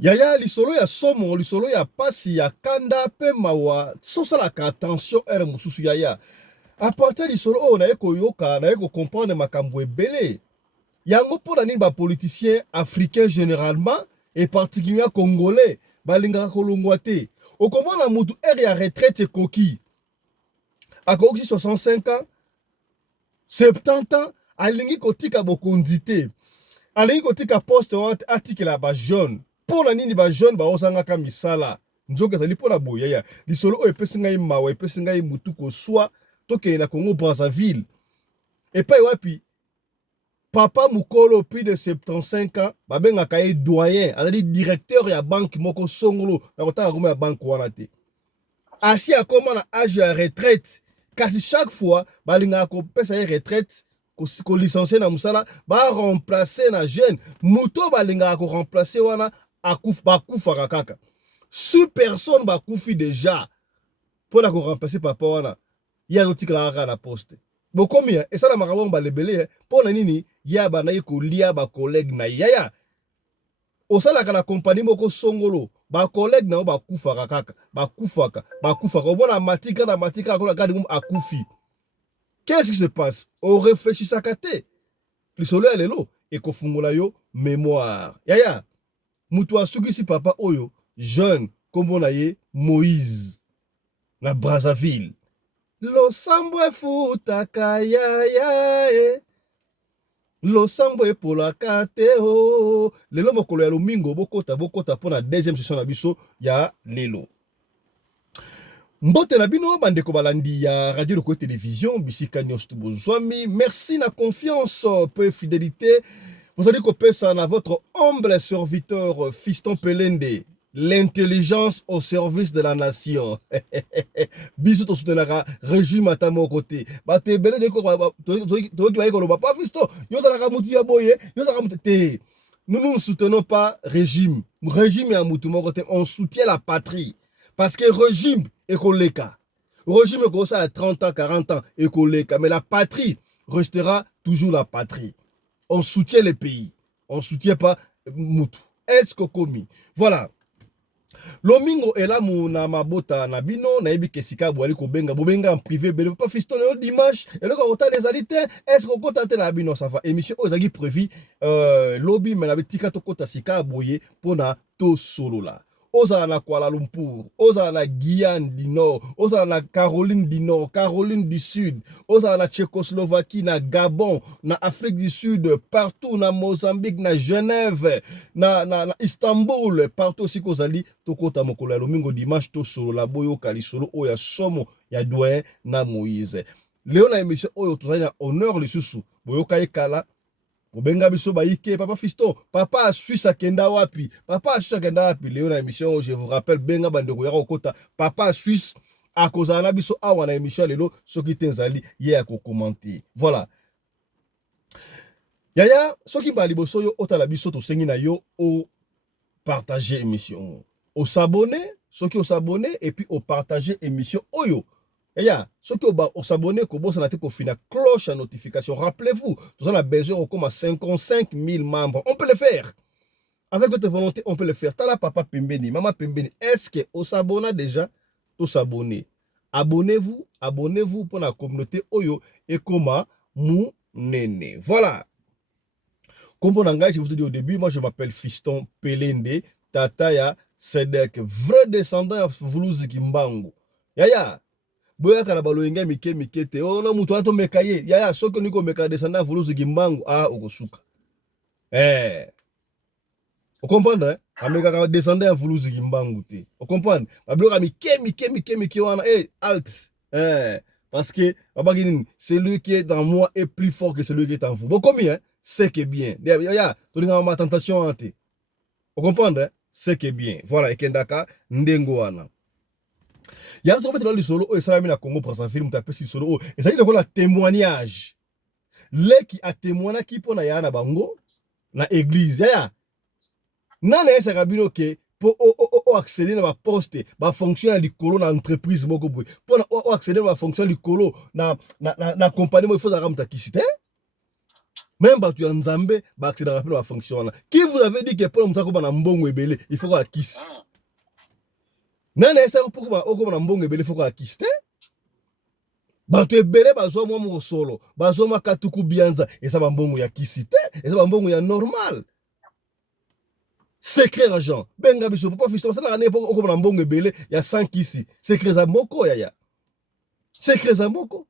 Yaya lisolo ya somo, lisolo ya pasi ya kanda pe mawa, sosala ka attention ere mususu yaya. A partir lisolo o na eko yoka, na eko comprendre makambo ebele. Yango pona nini ba politiciens africains généralement et particulièrement congolais balingaka kolongwa te. Okomona mutu ere ya retraite ekoki. Akoki 65 ans, 70 ans, alingi kotika bokonzi te. Alingi kotika poste wana atikela ba jeune. Pona nini ba jeune ba osangaka misala. Nzoka ezali pona boya ya. Lisolo oyo epesi ngai mawa, epesi ngai mutu koswa tokende na Congo Brazzaville. Epai wapi papa mukolo plus de 75 ans babengaka ye doyen, azali directeur ya banque moko songolo na kotaka komona ya banque wana te. Asi akoma na âge ya retraite, kasi chaque fois balingaka kopesa ye retraite ko licencier na musala ba remplacer na jeune muto balingaka ko remplacer wana bakufaka kaka. Si personne bakufi déjà pour la remplacer papa wana ya zotikala kaka na poste. Bokomi esala makambo balebele pona nini ya banayi kolia ba collègue na yaya osalaka na compagnie moko songolo ba collègue na bakufaka kaka bakufaka obona matika akola kadi akufi. Qu'est-ce qui se passe? On réfléchit à kate. Le soleil lelo ekofungola yo mémoire. Yaya mutu asukisi papa oyo jeune kombo na ye Moïse na Brazzaville. Losambo efutaka yaya losambo epolaka te o. Lelo mokolo ya lomingo bokota pona deuxième session na biso ya lelo. Mbote na bino bandeko balandi ya radio Loko télévision bisika nyonso bozwami. Merci na confiance peu fidélité. Vous allez kopesa na votre humble serviteur Fiston Pelende. L'intelligence au service de la nation. Bisous to soutenaka régime à mon côté. Bate bele de ko pas Fiston. Yo za mutu ya boye, yo za mutu te. Nous ne soutenons pas régime. Régime ya mutu mon côté, on soutient la patrie. Parce que régime est koleka. Régime est ça à 30 ans, 40 ans est koleka. Mais la patrie restera toujours la patrie. On soutient les pays. On ne soutient pas Moutou. Est-ce que commis? Voilà. Lomingo est là, na mabota na bino, na ebi kesika boali ko benga en privé, bele pas fiston le dimanche, et le kota des alités, est-ce qu'on contente na bino, ça va. Émission ozagi prévu, lobby, mais avec tika to kota sika boye, pour na to solo là. Oza na Kuala Lumpur, oza na Guyane du Nord, oza na Caroline du Nord, Caroline du Sud, oza na Tchécoslovaquie, na Gabon, na Afrique du Sud, partout na Mozambique, na Genève, na Istanbul, partout aussi kozali tokota mokolo ya lomingo dimanche to solo la boyo kali solo oya somo ya doyen na Moïse. Léo na émission oyo tozali na honneur lisusu boyo kala Obenga biso baike papa Fiston, papa Suisse akenda wapi? Papa Suisse akenda wapi? Léo na émission, je vous rappelle benga bandeko ya kokota, papa Suisse akozana biso awa na émission lelo soki tenzali ye ya ko commenter. Voilà. Yaya soki ba liboso yo otala biso to sengi na yo o partager émission. O s'abonner, soki o s'abonner et puis o partager émission oyo. Yaya, ceux qui ont s'abonné, qui fina cloche à notification. Rappelez-vous, nous avons besoin de 55 000 membres. On peut le faire. Avec votre volonté, on peut le faire. Tala papa Pembeni, maman Pembeni, est-ce que vous s'abonnez déjà? Vous s'abonnez. Abonnez-vous pour la communauté Oyo et Koma Mounene. Voilà. Comme on engage, je vous ai dit au début, moi je m'appelle Fiston Pelende, Tataya Sedek, vrai descendant de Voulouz Kimbangu. Yaya. Boya kana baloyenga mike te ono mutu ato mekaye yaya soko niko meka descendant Vuluzi Kimbangu okosuka o comprendre ameka ka descendant Vuluzi Kimbangu te o comprendre babloka mike wana alt parce que babaki celui qui est dans moi est plus fort que celui qui est en vous bon combien c'est que bien yaya to linga ma tentation ante o comprendre c'est que bien voilà ekendaka ndengo wana. Il y a un truc dans le solo, et ça, la Congo Brazzaville, on t'appelle solo, et ça, il y a un témoignage. Les qui a témoigné qui pour na bango, na église, ya. Nana esa rabino ke pour accéder à ma poste, ma fonction à l'icolo na entreprise moko boy. Pour accéder à ma fonction à l'icolo na compagnie, il faut que tu kisite. Même batu ya nzambe ba accident rapide va fonctionner. Qui vous avait dit que pour mutako ba na mbongo ebele, il faut qu'on kiss. Nana esa ko pour ba oko na mbongo ebele, il faut qu'on kiss te. Batu ebele bazo mwa mo solo, bazo makatuku bianza, esa ba mbongo ya kisite, esa ba mbongo ya normal. Secret argent. Benga biso papa fisto ça la ne pas oko na mbongo ebele ya 100 kisi. Secret za moko ya. Secret za moko.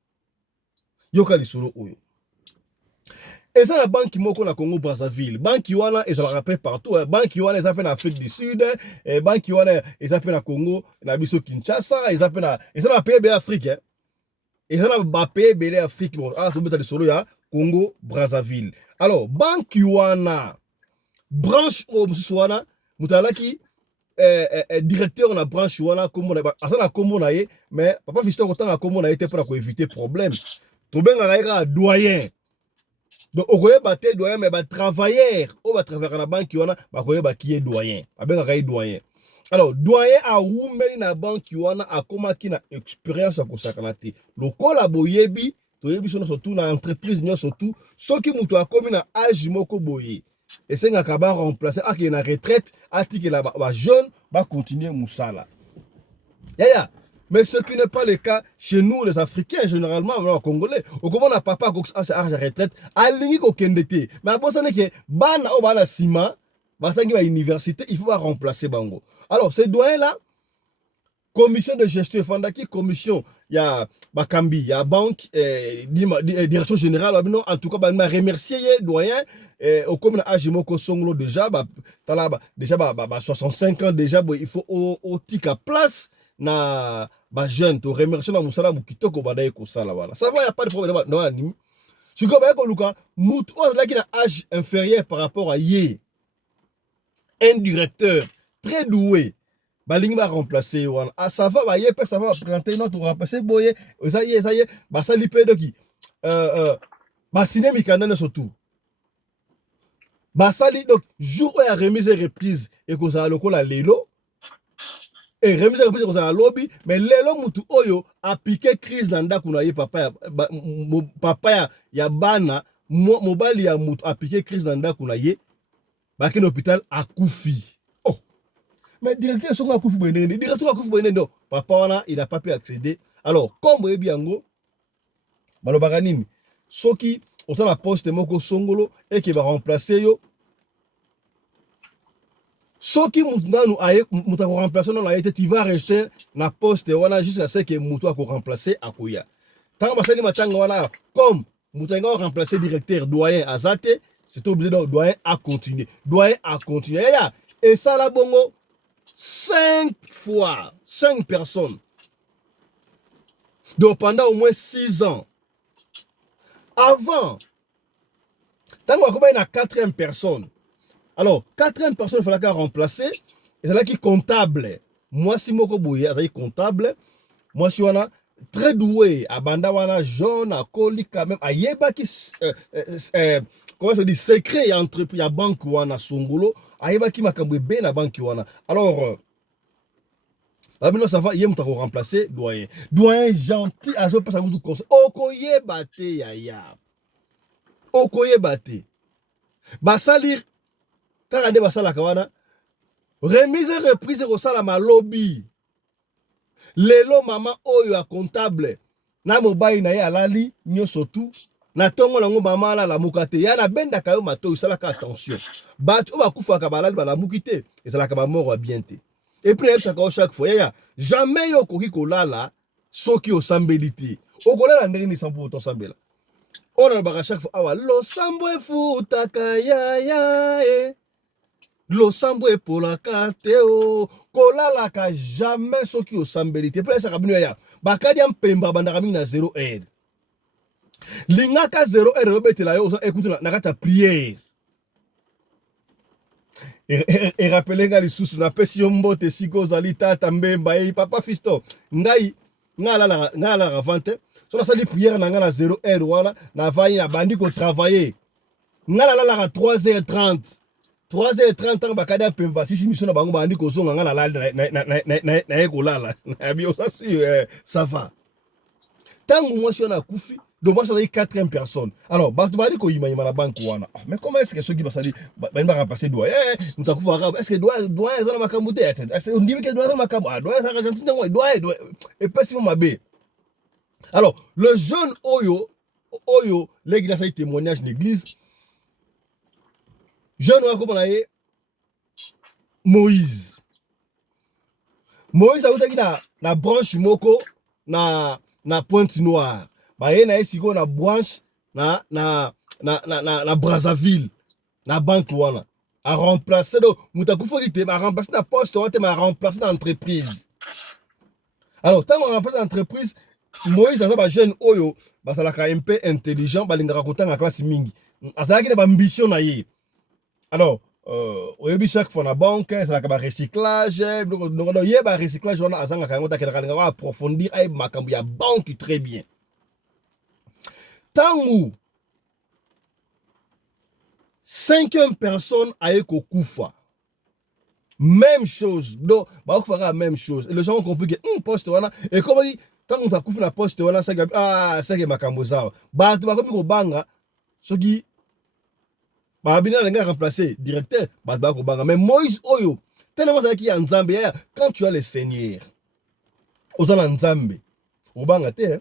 Yoka lisolo oyo. Et ça la banque moko na Congo Brazzaville. Banque wana et ça la rappelle partout. Banque wana ils appellent en Afrique du Sud, banque wana ils appellent en Congo, na biso Kinshasa, ils appellent et ça la PB Afrique hein. Et ça la PB Afrique bon, ah c'est peut-être solo ya Congo Brazzaville. Alors banque wana branche au wana mutalaki directeur na branche wana comme na asana comme na ye mais papa fisto ko tanga comme na été pour éviter problème. To benga ga doyen. Donc, on va doyen, mais travailleur, on va travailler dans la banque, on va qui est doyen. Doyen. Alors, doyen a oumeli na banque, on a comment qui na expérience à consacrer. Le collaboyebi, to yebi surtout na entreprise, surtout, ceux qui moutou a commis na âge moko boye. Et c'est un kaba remplacer, à qui est na retraite, à qui est la jeune, va continuer moussala. Ya. Mais ce qui n'est pas le cas chez nous, les Africains, généralement, les Congolais. Au comment on a papa qui a sa retraite, à l'ingé qu'on kendete. Mais à ça n'est que, bana ou bana sima, bana qui va à l'université, il faut remplacer bango. Alors, ces doyens-là, commission de gestion, fandaki, commission, il y a Bakambi, il y a banque, direction générale, en tout cas, je remercier les doyens, au comme Ajimoko Songlo déjà, déjà, 65 ans déjà, il faut au tika place, na ba jeune to remercier na musala mukitoko badaye ko sala wala ça va y a pas de problème dans anime si ko ba ko luka mutu o la ki na âge inférieur par rapport à yé un directeur très doué balingi ba remplacer wana ah ça va ba yé pe ça va prendre notre remplacer boye ça y est ba sali pe doki ba ciné mikanda surtout ba sali donc jour où ya remise et reprise et ko ça lokola lelo. Et remise reprise ko za lobby mais lelo mutu oyo a piqué crise na ndako na ye papa ya bana mobali ya mutu a piqué crise na ndako na ye ba ke l'hôpital akufi. Oh mais directeur songa akufi boyende directeur akufi boyende ndo papa wana il a pas pu accéder. Alors comme ebi yango balobaka nini soki osala poste moko songolo et qui va remplacer yo soki mutunganu aye mutako remplacer non aye tu vas rester na poste wana jusqu'à ce que mutu ako remplacer akoya tant basali matanga wana comme mutanga remplacer directeur doyen azate c'est obligé de doyen à continuer ya et ça la bongo 5 fois 5 personnes donc pendant au moins 6 ans avant tant qu'on a 4e personne. Alors, 4e personne, il fallait qu'à remplacer. Et c'est là qui est comptable. Moi, si moko boye, c'est comptable. Moi, si on a très doué, à banda wana jaune, à coli quand même, à yeba qui, comment ça dit, secret entreprise, à banque wana songolo, à yeba qui m'a kamboué ben à banque wana. Alors, maintenant ça va, yem t'ako remplacer doyen. Doyen gentil, à ce pas ça vous tout conseil. Okoye bate yaya. Okoye bate. Basalir. Quand on a la kawana, remise et reprise au salama lobby. Lelo maman oyo a comptable. Na mobile na ya lali nyoso tout. Na tongo nango mama la mukate. Ya na benda kayo mato usala ka attention. Bat oba kufa ka balali ba la mukite. Et ça la ka ba mort bien te. Et puis ça ka chaque fois ya jamais yo koki kolala soki o sambelité. O kolala ndenge ni 100% sambela. On a ba chaque fois awa lo sambo futa kaya e. Losambo e pour la kateo kolala ka jamais soki o sambelité peut ça kabinu ya bakadi mpemba bandaka mingi na 0 heure lingaka 0 heure obetela yo écoute na kata prière et rappeler les sous na pesi mbote siko zali tata mbemba e papa fisto ngai ngala vente so na sali prière na ngala 0 heure wala na vayi na bandi ko travailler ngala la 3h30 3h30 ans bakada pemba si mission na bango bandi ko zonga ngala na ekolala na bio ça si ça va tangu moi si on a kufi Donc moi, ça veut dire quatrième personne. Alors, Batouba dit qu'il y a la banque. Mais comment est-ce que ceux qui vont s'allier, ils vont remplacer doigt? Est-ce que doigt est dans ma camouté? Est-ce qu'on dit que doigt est dans ma camouté? Ah, doigt est argentin, doigt. Et pas si vous m'avez. Alors, le jeune Oyo, l'église a eu témoignage d'église. Jeune Oyo, comment on a eu Moïse. Moïse a eu la branche Moko, na Pointe Noire. Bah, il y a ici na branche na Brazzaville, na banque wana. A remplacer donc mutakufa qui a remplacé na poste, a remplacé dans l'entreprise. Alors, tant qu'on remplace l'entreprise, Moïse a jeune Oyo, bah ça l'a un peu intelligent, bah l'inga raconter en classe mingi. Ça a ambition na yé. Alors, au début chaque fois na banque, ça l'a recyclage, donc il y a recyclage on a azanga kango ta kera approfondir ay makambu ya banque très bien. Tangu cinquième personne a eko kufa. Même chose. Donc, bah, on fera la même chose. Et les gens ont compris que poste wana et comme dit tant qu'on t'a kufa na poste wana ça ça que makambo zao. Bah tu vas comme ko banga ce qui bah bina nga remplacer directeur bah ko banga mais Moïse Oyo tellement ça qui en Nzambe quand tu as le Seigneur aux en Nzambe au banga te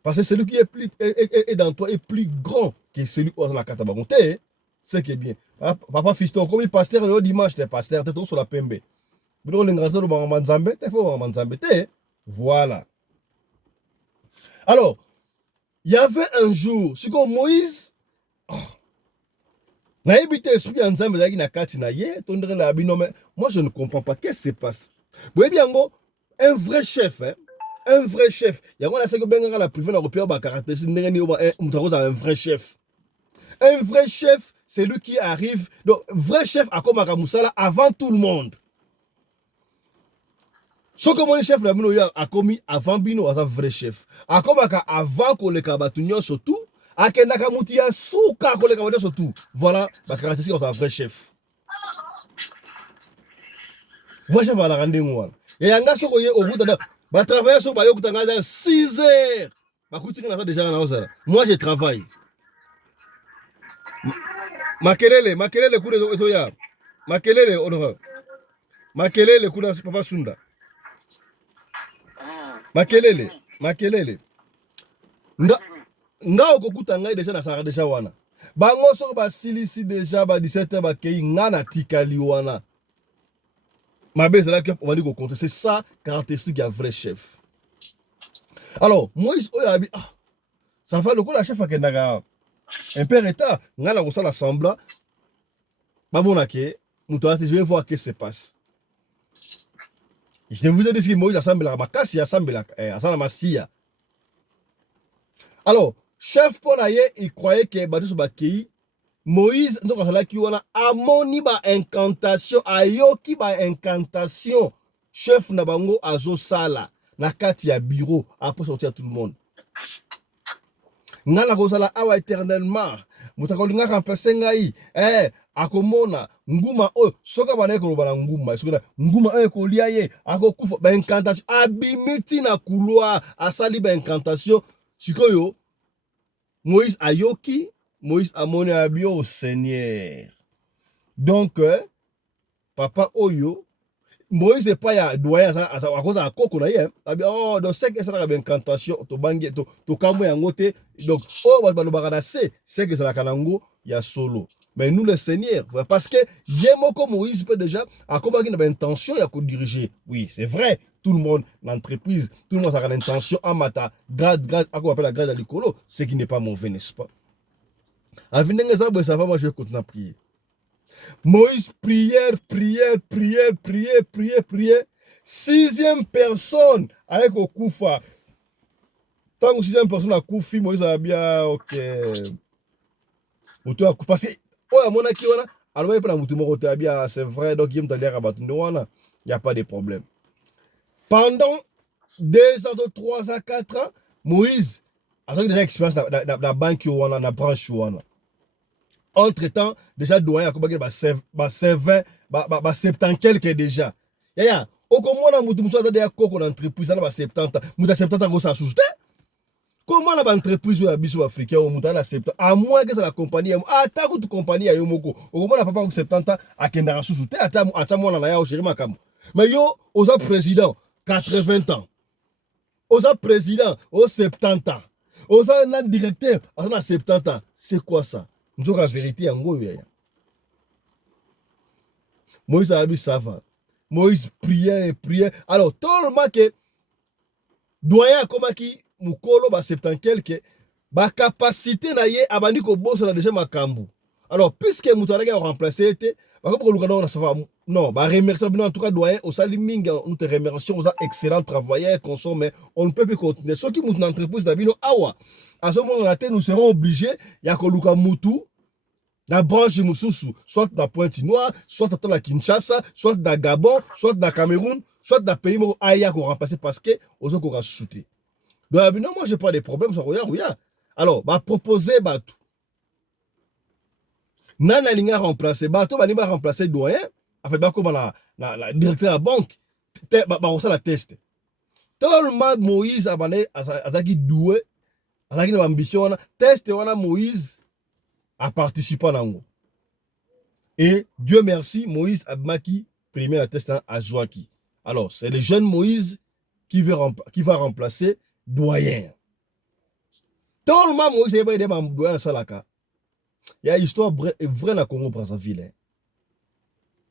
parce que celui qui est dans toi est plus grand que celui qui est dans la katabagonte. C'est qui est bien. Papa fiston, comme il pasteur le dimanche, t'es pasteur, t'es tout sur la pembe. Vous le ngasa le bangambanzambe, t'es faux bangambanzambe, voilà. Alors, il y avait un jour, c'est comme Moïse, n'a évité esprit en Nzambe zaki na kati na ye, tondre la bino, mais moi je ne comprends pas qu'est-ce qui se passe. Vous voyez bien, un vrai chef, hein? Un vrai chef. Il y a un benga la privé na repère ba caractéristique ndengeni un vrai chef. Un vrai chef, c'est lui qui arrive. Donc, vrai chef a comme Moussala avant tout le monde. Ce que mon chef a commis avant Bino, a un vrai chef. A comme avant que les kabatunions surtout, a Kenaka Moutia souka que les kabatunions surtout. Voilà la caractéristique d'un vrai chef. Vrai chef va la rendre moi. Et un gars sur au bout de va travailler sur Bayo Kutanga 6 heures. Moi je travaille. Makelele kule toya. Makelele honora. Makelele kule papa Sunda. Makelele. Nga okokuta ngai déjà na sara déjà wana. Bango soko ba silisi déjà ba 17h ba kei ngana tikali wana. Mabe c'est là qu'on va dire qu'on compte. C'est ça caractéristique d'un vrai chef. Alors, Moïse oyabi ça va le coup la chef akendaka un père état ngana ko sala sembla ba monake mutoati je vais voir qu'est-ce qui se passe. Je vous ai dit que Moïse assemble la makasi assemble la asana masia. Alors, chef Ponaye il croyait que Badiso Bakei Moïse donc là qui wana amoni ba incantation ayoki ba incantation chef na bango azo sala na kati ya bureau après sortir tout le monde. Ngala kozala awa éternellement mutakolinga remplacer ngai akomona nguma o soka bana ko bana nguma soka nguma ekolia ye akokufa ba incantation abimiti na couloir asali ba incantation sikoyo Moïse ayoki Moïse amoni abio au Seigneur. Donc papa oyo Moïse n'est pas ya doya à cause de koko na ye oh donc c'est que ça la incantation to bangi to kambo yangote donc oh balobaka c'est que ça la kanango ya solo mais nous le Seigneur parce que yemoko Moïse peut déjà a comme une intention ya ko diriger oui c'est vrai tout le monde l'entreprise tout le monde a l'intention à mata grade à quoi appelle la grade à l'écolo ce qui n'est pas mauvais n'est-ce pas avenir ça va moi je vais continuer à prier. Moïse, prière. 6e personne avec Okufa. Tant que 6e personne a Koufi, Moïse a bien, ok. Parce que, oh, mon aki, alors, c'est vrai, donc il n'y a pas de problème. Pendant 2 ans, 3 ans, 4 ans, Moïse a déjà expérience dans la banque, dans la branche. Entre-temps, déjà, doyen a combattu 70 quelques déjà. Au comment on a moutou déjà coco d'entreprise, 70 ans, 70 ans, ça s'ajoute. on a une entreprise ou biso africain au mutana 70 à moins que ça la compagnie ata ku compagnie ya yomoko au moins papa ku 70 ans akenda na susu te ata mwana na ya o chéri makambo mais yo oza président 80 ans oza président au 70 ans oza na directeur à 70 ans c'est quoi ça nzoka vérité yango ya Moïse a ça va Moïse priait et priait alors tout le monde que doyen comme qui mukolo ba 70 quelque ba capacité na ye abandi ko bossa na déjà makambu alors puisque mutaraka a remplacé était ba ko luka na ça va non ba remercier en tout cas doyen au sali minga nous te remercions aux excellent travailleur consomme mais on ne peut plus continuer ce qui mut entreprise d'abino awa à ce moment là nous serons obligés ya ko luka mutu la branche mususu soit dans Pointe-Noire soit dans la Kinshasa soit dans Gabon soit dans Cameroun soit dans pays mo aya ko remplacer parce que aux autres ko shooter. Donc, non, moi, je n'ai pas de problème sur Roya. Alors, bah, proposer Batou. Nana Linga remplacer Batou, va remplacer doyen. En fait, bah, comme la directeur de la banque, bah, on la test. Tout le monde, Moïse, Azaki doué, Azaki ambition, test, on a Moïse a participé à l'ango. Et Dieu merci, Moïse a maki premier la test à Joaki. Alors, c'est le jeune Moïse qui va remplacer doyen. Tout le monde, Moïse, il y a doyen Salaka. Il y a une histoire vraie na Congo Brazzaville.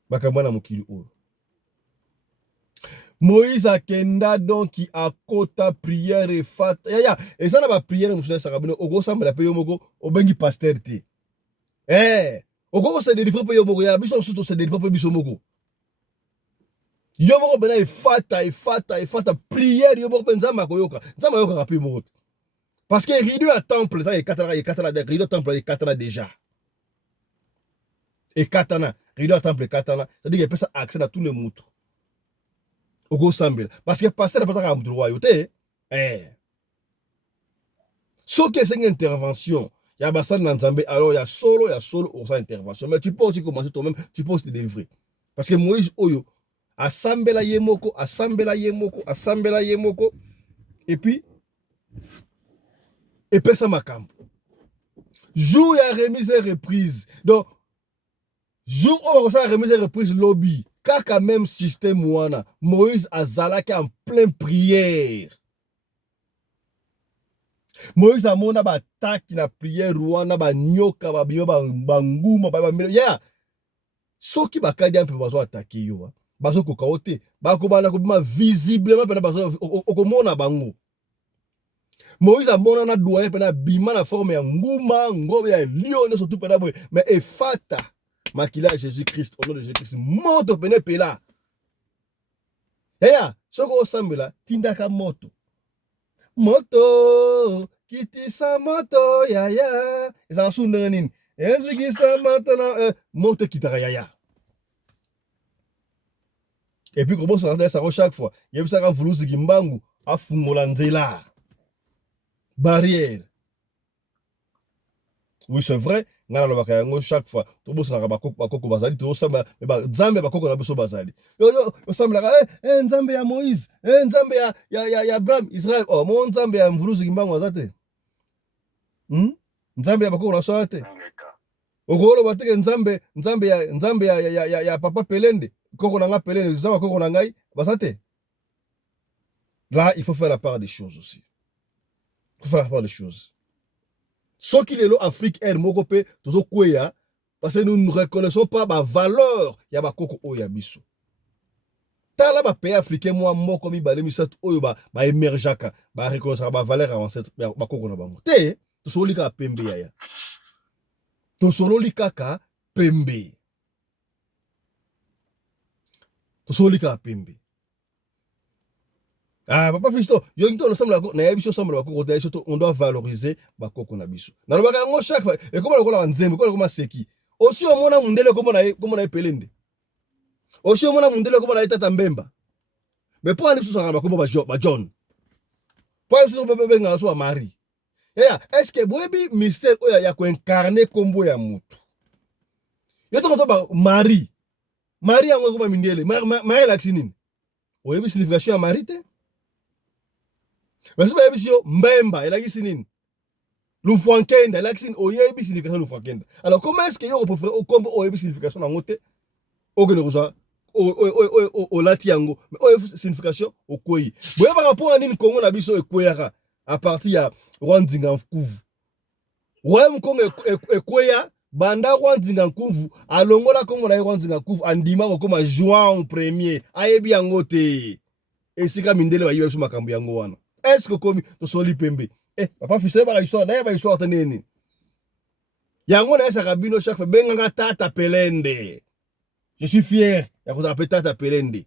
Bakambana mokili o. Moïse a kenda donc qui a kota prière et fat. Et ça n'a pas prière monsieur Sarabino ogo samba pe yomoko obengi pasteur te. Ogo se délivrer pe yomoko ya biso surtout se délivrer pe biso moko. Yomoko bena fata prière yomoko nzamba koyoka. Nzamba yoka rapi moko. Parce que rideau à temple ça et katana rideau temple et katana déjà. Et katana rideau à temple katana, ça dit qu'il peut ça accès à tous les moutres. Ogo sambel parce que pasteur pas ta royauté. Ce qui est une intervention, il y a Bassan dans Nzambe, alors il y a solo au sein intervention. Mais tu peux aussi commencer toi-même, tu peux aussi te délivrer. Parce que Moïse Oyo, assemblea yemoko, et puis ça makambo. Jour il y a remise et reprise. Donc, jour où on a remise et reprise lobby, kaka même système wana, Moïse azalaka en pleine prière. Moïse a mona ba attaque na prière wana ba nyoka ba biyo ba nguma ba milo. Yeah. Soki bakadi un peu bazo attaquer yo. Bazo ko kaote, ba ko bana ko bima visiblement pena bazo okomona bango. Moïse a mona na doyen pena bima na forme ya nguma, ngobe ya lion surtout pena boy. Mais efata makila Jésus-Christ au nom de Jésus-Christ moto pena pela. Yeah, soko osambela tindaka moto. Moto, kitisa moto, yaya. Ils en sont nini. Est-ce que ça maintenant moto kitara yaya. Et puis comment ça chaque fois. Il y a ça quand vouloir zigimbangu afungola nzela. Barrière. Oui, c'est vrai. Ngana lo bakayango chaque fois. To bossa na bakoko bazali to samba ba nzambe bakoko na biso bazali. Yo samba la nzambe ya Moïse, nzambe ya Abraham, Israël. Oh, mon nzambe ya mvuluzi kimbango azate. Nzambe ya bakoko na soate. Okolo bateke nzambe ya papa Pelende. Koko na nga Pelende, nzambe koko na ngai bazate. Là, il faut faire la part des choses aussi. Il faut faire la part des choses. Ce qui est l'Afrique est mokope tozo kweya parce que nous ne reconnaissons pas la valeur ya bakoko oya biso. Tala ba pays africain moi moko mi balemi sat oyo ba émergaka ba reconnaître ba valeur ancêtre bakoko na bango. Te to solika pembe ya. To solika ka pembe. To solika pembe. Ah, papa Fisto, on doit valoriser bakoko na biso. Na lobaka ngo chaque fois et comme lokola nzembe, comme seki. Aussi au mona mundele comme na pelende. Aussi au mona mundele comme na tata mbemba. Mais pour aller sur ba comme ba John. Pour aller sur bébé nga so Marie. Est-ce que boyebi mystère oya ya ko incarner kombo ya mutu. Yo to ba Marie. Marie ngo comme mindele, Marie la sinine. Oyebi signification ya Marie te? Mais si vous avez Mbemba, il a dit Sinin. L'Ufwankenda, il a dit Sinin, oh, il y a une signification l'Ufwankenda. Alors, comment est-ce qu'il y a une signification en côté? Au Latiango, mais oh, signification au Kouyi. Vous voyez par rapport à Nin Congo, la biso et Kouyara, à partir de Rwandinga Kuvu. Royaume Mkongo et Kouya, Banda Rwandinga Kuvu, à Longola comme on a Rwandinga Kuvu, Andima comme juin premier, Ayebi Angote. Et c'est comme Mindele va y sur Makambi Angoana. Est-ce que comme to soli pembe? Papa fils ba histoire, na ba histoire taneni. Yango na sa kabino chaque fois benga tata pelende. Je suis fier. Ya ko appeler tata pelende.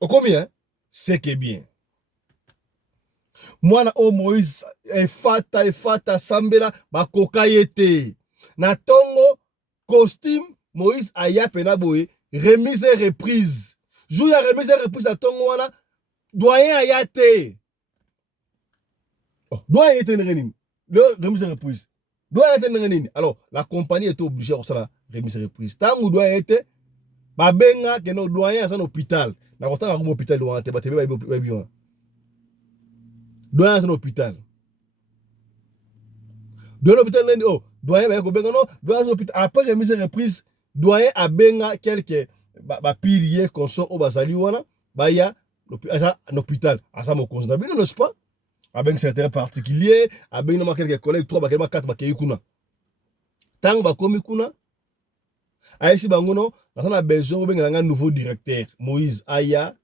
Au combien? C'est que bien. Moi na o Moïse fata sambela ba kokayete. Na tongo costume Moïse aya pena boye remise et reprise. Jou ya remise et reprise na tongo wana doyen ayate. Doyen était nini? Le remise et reprise. Doyen était nini? Alors la compagnie était obligée de faire la remise et reprise. Tant que doyen était ba benga que no doyen à l'hôpital. Na ko tanga ko hôpital doyen te ba te ba bien. Doyen à l'hôpital. Doyen l'hôpital nini oh doyen ba ko benga non doyen à l'hôpital après remise et reprise doyen a benga quelques ba pilier consort au bazali wana ba ya l'hôpital à ça mo constat bien n'est-ce pas avec certains particuliers avec quelques collègues 3 ba 4 ba kuna tant ba komi kuna aisi bango non na besoin benga nga nouveau directeur Moïse aya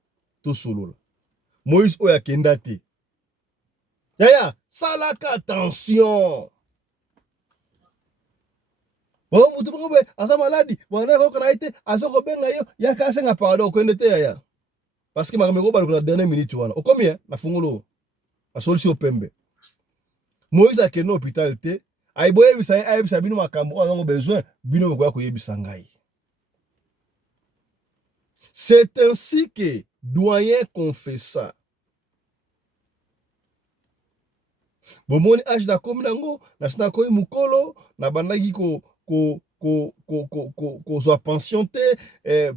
to solo Moïse oya kendate yaya salaka attention. Oh, mutu bobe asa maladi wana ko kana ite asoko benga yo ya kase nga pardon ko ndete yaya parce que makameko ba la dernière minute wana o combien na fungolo a solution pembe Moïse a keno hôpital te ay boye bisa bino makambo on a besoin bino ko yebisa ngai. C'est ainsi que doyen confessa. Bomoni age na komi nango na sina koyi mukolo na bandaki ko soit pension te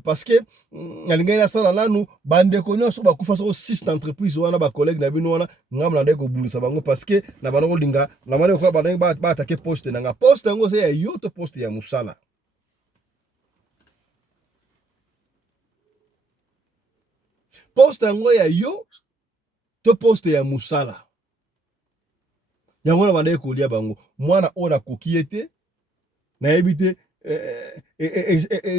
parce que ngalinga na sala nanu bande konyo so ba kufa so 6 d'entreprise wana ba collègue na bino wana ngam na ndeko bulisa bango parce que na bango linga na mane ko bande ba attaquer poste na nga poste ngo se ya yoto poste ya musala. Poste ngo ya yo to poste ya musala. Yango na bande ko lia bango mwana ona kokiete na ebite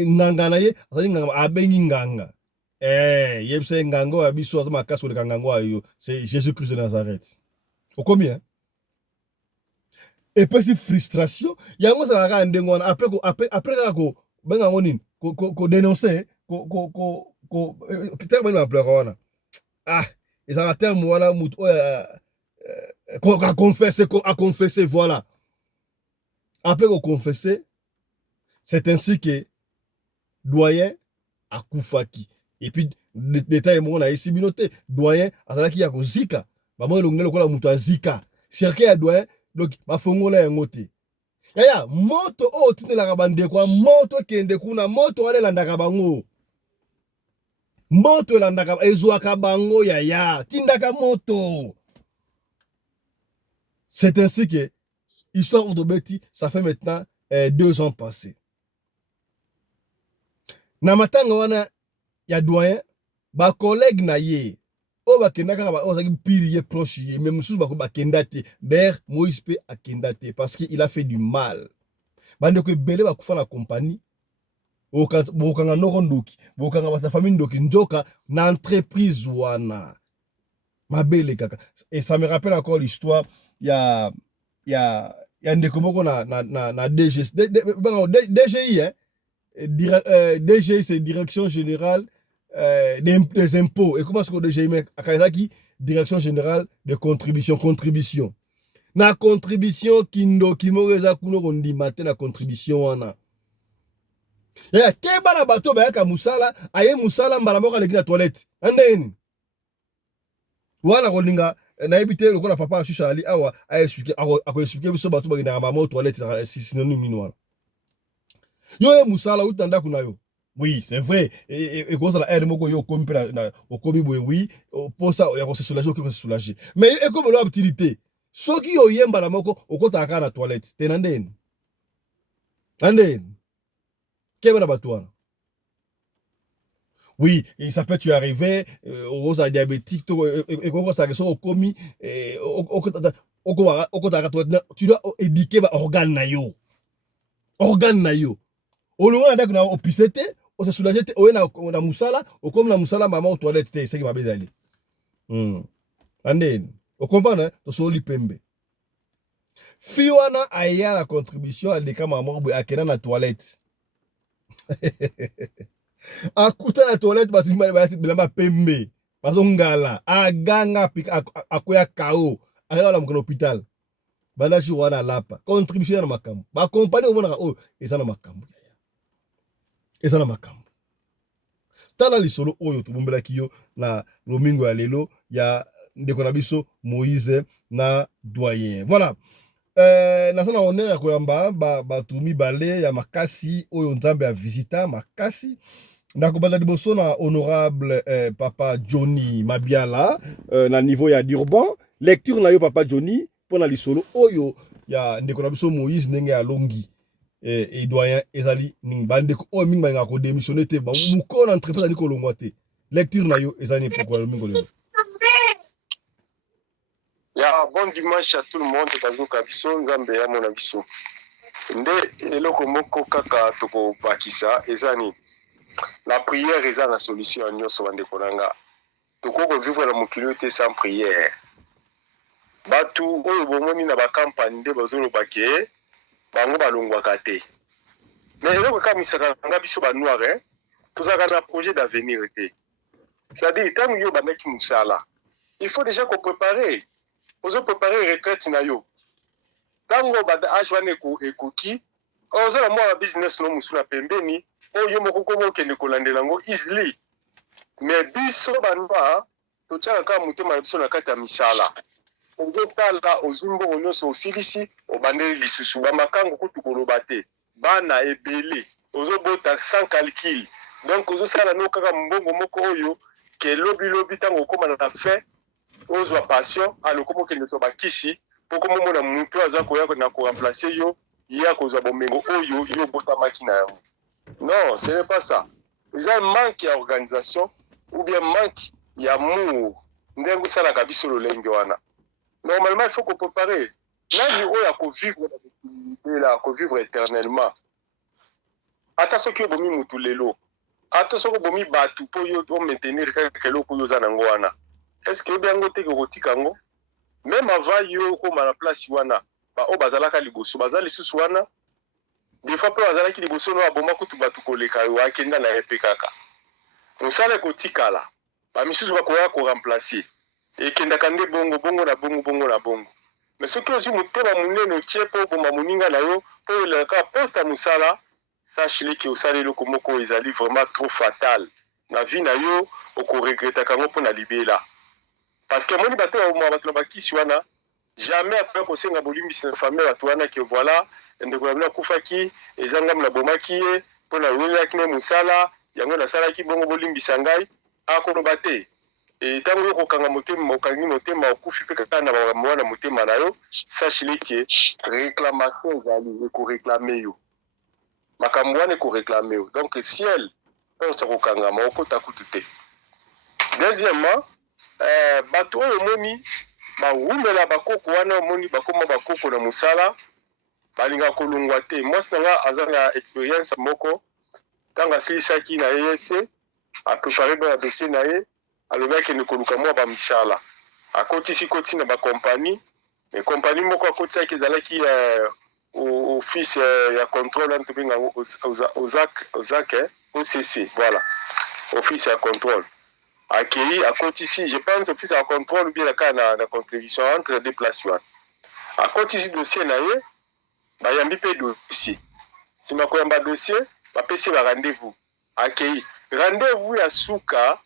nganga na ye azali nganga abengi nganga yebse nganga ya biso azama kaso le nganga ayo c'est Jésus-Christ de Nazareth. Au combien? Et puis si frustration yango ça la ndengo après ko benga ngoni ko dénoncer ko terme na pleurer wana et ça va terme wana mutu à confesser voilà. Après qu'on confesse, c'est ainsi que doyen a koufaki. Et puis, détail mon a ici binoté. Doyen, a ça qui a ko zika. Ba mo longelo ko la mutu zika. Chercher à doyen, donc ba fongola ya ngote. Yaya, moto o tinde la kabande kwa moto kende kuna moto wale landaka bango. Moto landaka ezwaka bango yaya, tindaka moto. C'est ainsi que Histoire de Betty, ça fait maintenant 2 ans passés. Na matanga wana ya doyen, ba collègue na ye, o ba kendaka ba o zaki pilier proche ye, même sous ba kendate. D'ailleurs, Moïse pe a kendate parce qu'il a fait du mal. Bande ko belé ba kufa na compagnie. Bokanga noko ndoki, bokanga ba sa famille ndoki njoka na entreprise wana. Mabele kaka. Et ça me rappelle encore l'histoire ya ndeko moko na DGI hein. DGI c'est Direction Générale des Impôts. Et comment est-ce que DGI met akazaki Direction Générale des Contributions. Na contribution kindo kimoreza kuno kondi matin na contribution wana. Ya keba na bato ba yaka musala aye musala mbala moko na toilette. Andeni. Wana kolinga na ebité le na papa Chucha Ali awa a expliquer biso bato ba na mama toilette c'est synonyme ni wana. Yo musala utanda kuna yo. Oui, c'est vrai. Et quand ça la aide, moko yo komi na okomi boy oui, pour ça ya ko se soulager, ko se soulager. Mais et comme lo utilité. Soki yo yemba na moko okota ka na toilette. Tenanden. Anden. Keba na batouana. Oui, et ça peut tu arriver aux diabétiques, et comment ça que au komi, tu dois éduquer organe na yo. Organe na yo. Au loin na opisete, on se soulager o na musala, o comme na musala maman aux toilettes c'est qui m'a bezali. Anden. O comprendre to so li pembe. Fiwana aya la contribution à l'écran maman bo akena na toilette. Akuta na toilette batumba ba pembe. Bazongala aganga akoya kao ala la mkono hôpital. Bala shi wana lapa. Contribution na makambo. Ba compagnie omona o eza na makambo. Eza na makambo. Tala lisolo oyo tobombela kiyo na lomingo ya lelo ya ndeko na biso Moïse na doyen. Voilà. Nasana honneur ya koyamba batu mibale ya makasi oyo nzambe ya visita makasi. Nakobanda liboso na honorable papa Johnny Mabiala na niveau ya Durban. Lecture na yo papa Johnny pona lisolo oyo ya ndeko na biso Moïse ndenge ya longi. Et doyen ezali ning bande ko o minga nga ko démissionner te ba muko na entreprise ali ko longwa te. Lecture na yo ezali pourquoi mingo lelo. Ya bon dimanche à tout le monde bazuka biso nzambe ya mona biso. Nde eloko moko kaka toko bakisa ezani. La prière est la solution à nyonso bande konanga. Toko ko vivre la mokili te sans prière. Batu oyo bomoni na ba campagne nde bazolo baké bango balongwaka te. Mais eloko kamisaka nga biso ba noir hein. Tozaka na projet d'avenir te. C'est-à-dire tant yo bandaki musala. Il faut déjà qu'on prépare. Ozo préparer retraite na yo. Tango bada ajwane ko ekoki, ozo la mwa business no musula pembeni, o yo moko ko kende kolandela ngo easily. Mais biso banwa to tsaka ka mutema biso na kati ya misala. Ozo tala ozumbo onyoso osilisi obandeli lisusu ba makango kutu koloba te. Bana ebele ozo bota sans calcul. Donc ozo sala no kaka mbongo moko oyo ke lobi tango koma na fait ozwa passion alokomo kende to bakisi poko momo na mutu aza koya na ko remplacer yo ya kozwa bomengo oyo yo bota makina yango. Non, ce n'est pas ça. Il y a un manque d'organisation ou bien manque d'amour. Ndengo sala kabiso lolenge wana. Normalement il faut qu'on prépare. Nani oyo ko vivre la ko vivre éternellement. Ata soki yo bomi mutu lelo. Ata soki bomi batu po yo do maintenir keloko yo za nango wana. Est-ce que bien ngote ko kotikango même avant yo ko na place wana ba o bazalaka liboso bazali susu wana des fois pe bazalaki liboso no aboma kutu batu koleka yo akenda na repe kaka musala kotikala ba misusu ba koya ko remplacer et kenda kande bongo bongo na bongo bongo na bongo mais ce que aussi muteba munene tie po boma muninga na yo po le ka poste musala sache que osale loko moko ezali vraiment trop fatal na vie na yo oko regretta kango po na libela. Parce que moi, jamais après qu'on s'est engagé dans la famille, que voilà, ndeko kufaki, ezanga mna bomaki, pour la roula qui musala, yango na sala ki bongo bolimbi sangai, akono bate. Et tant que vous kanga motema, mokangi motema, okufi pe kaka na mwana motema na yo, sachez que réclamation ezali ko réclamer yo. Makamwana ko réclamer yo. Donc ciel, on sa ko kanga ma okota kutute. Deuxièmement, bato oyo moni bawumela bakoko wana moni bakoma bakoko na musala balinga kolongwa te. Mwasi nanga aza na expérience moko tanga silisaki na ESC aprepare ba dossier na ye alobaki ne koluka mwa ba misala akotisi koti na ba compagnie mais compagnie moko akotisaki ezalaki office ya contrôle en tobinga OCC voilà office ya contrôle accueilli à Cotici, je pense office à contrôle bien la contribution entre deux places. À Cotici dossier naie, bah yambi pe dossier. Si ma koyamba dossier, bah pesi la rendez-vous. Accueilli. Rendez-vous ya souka,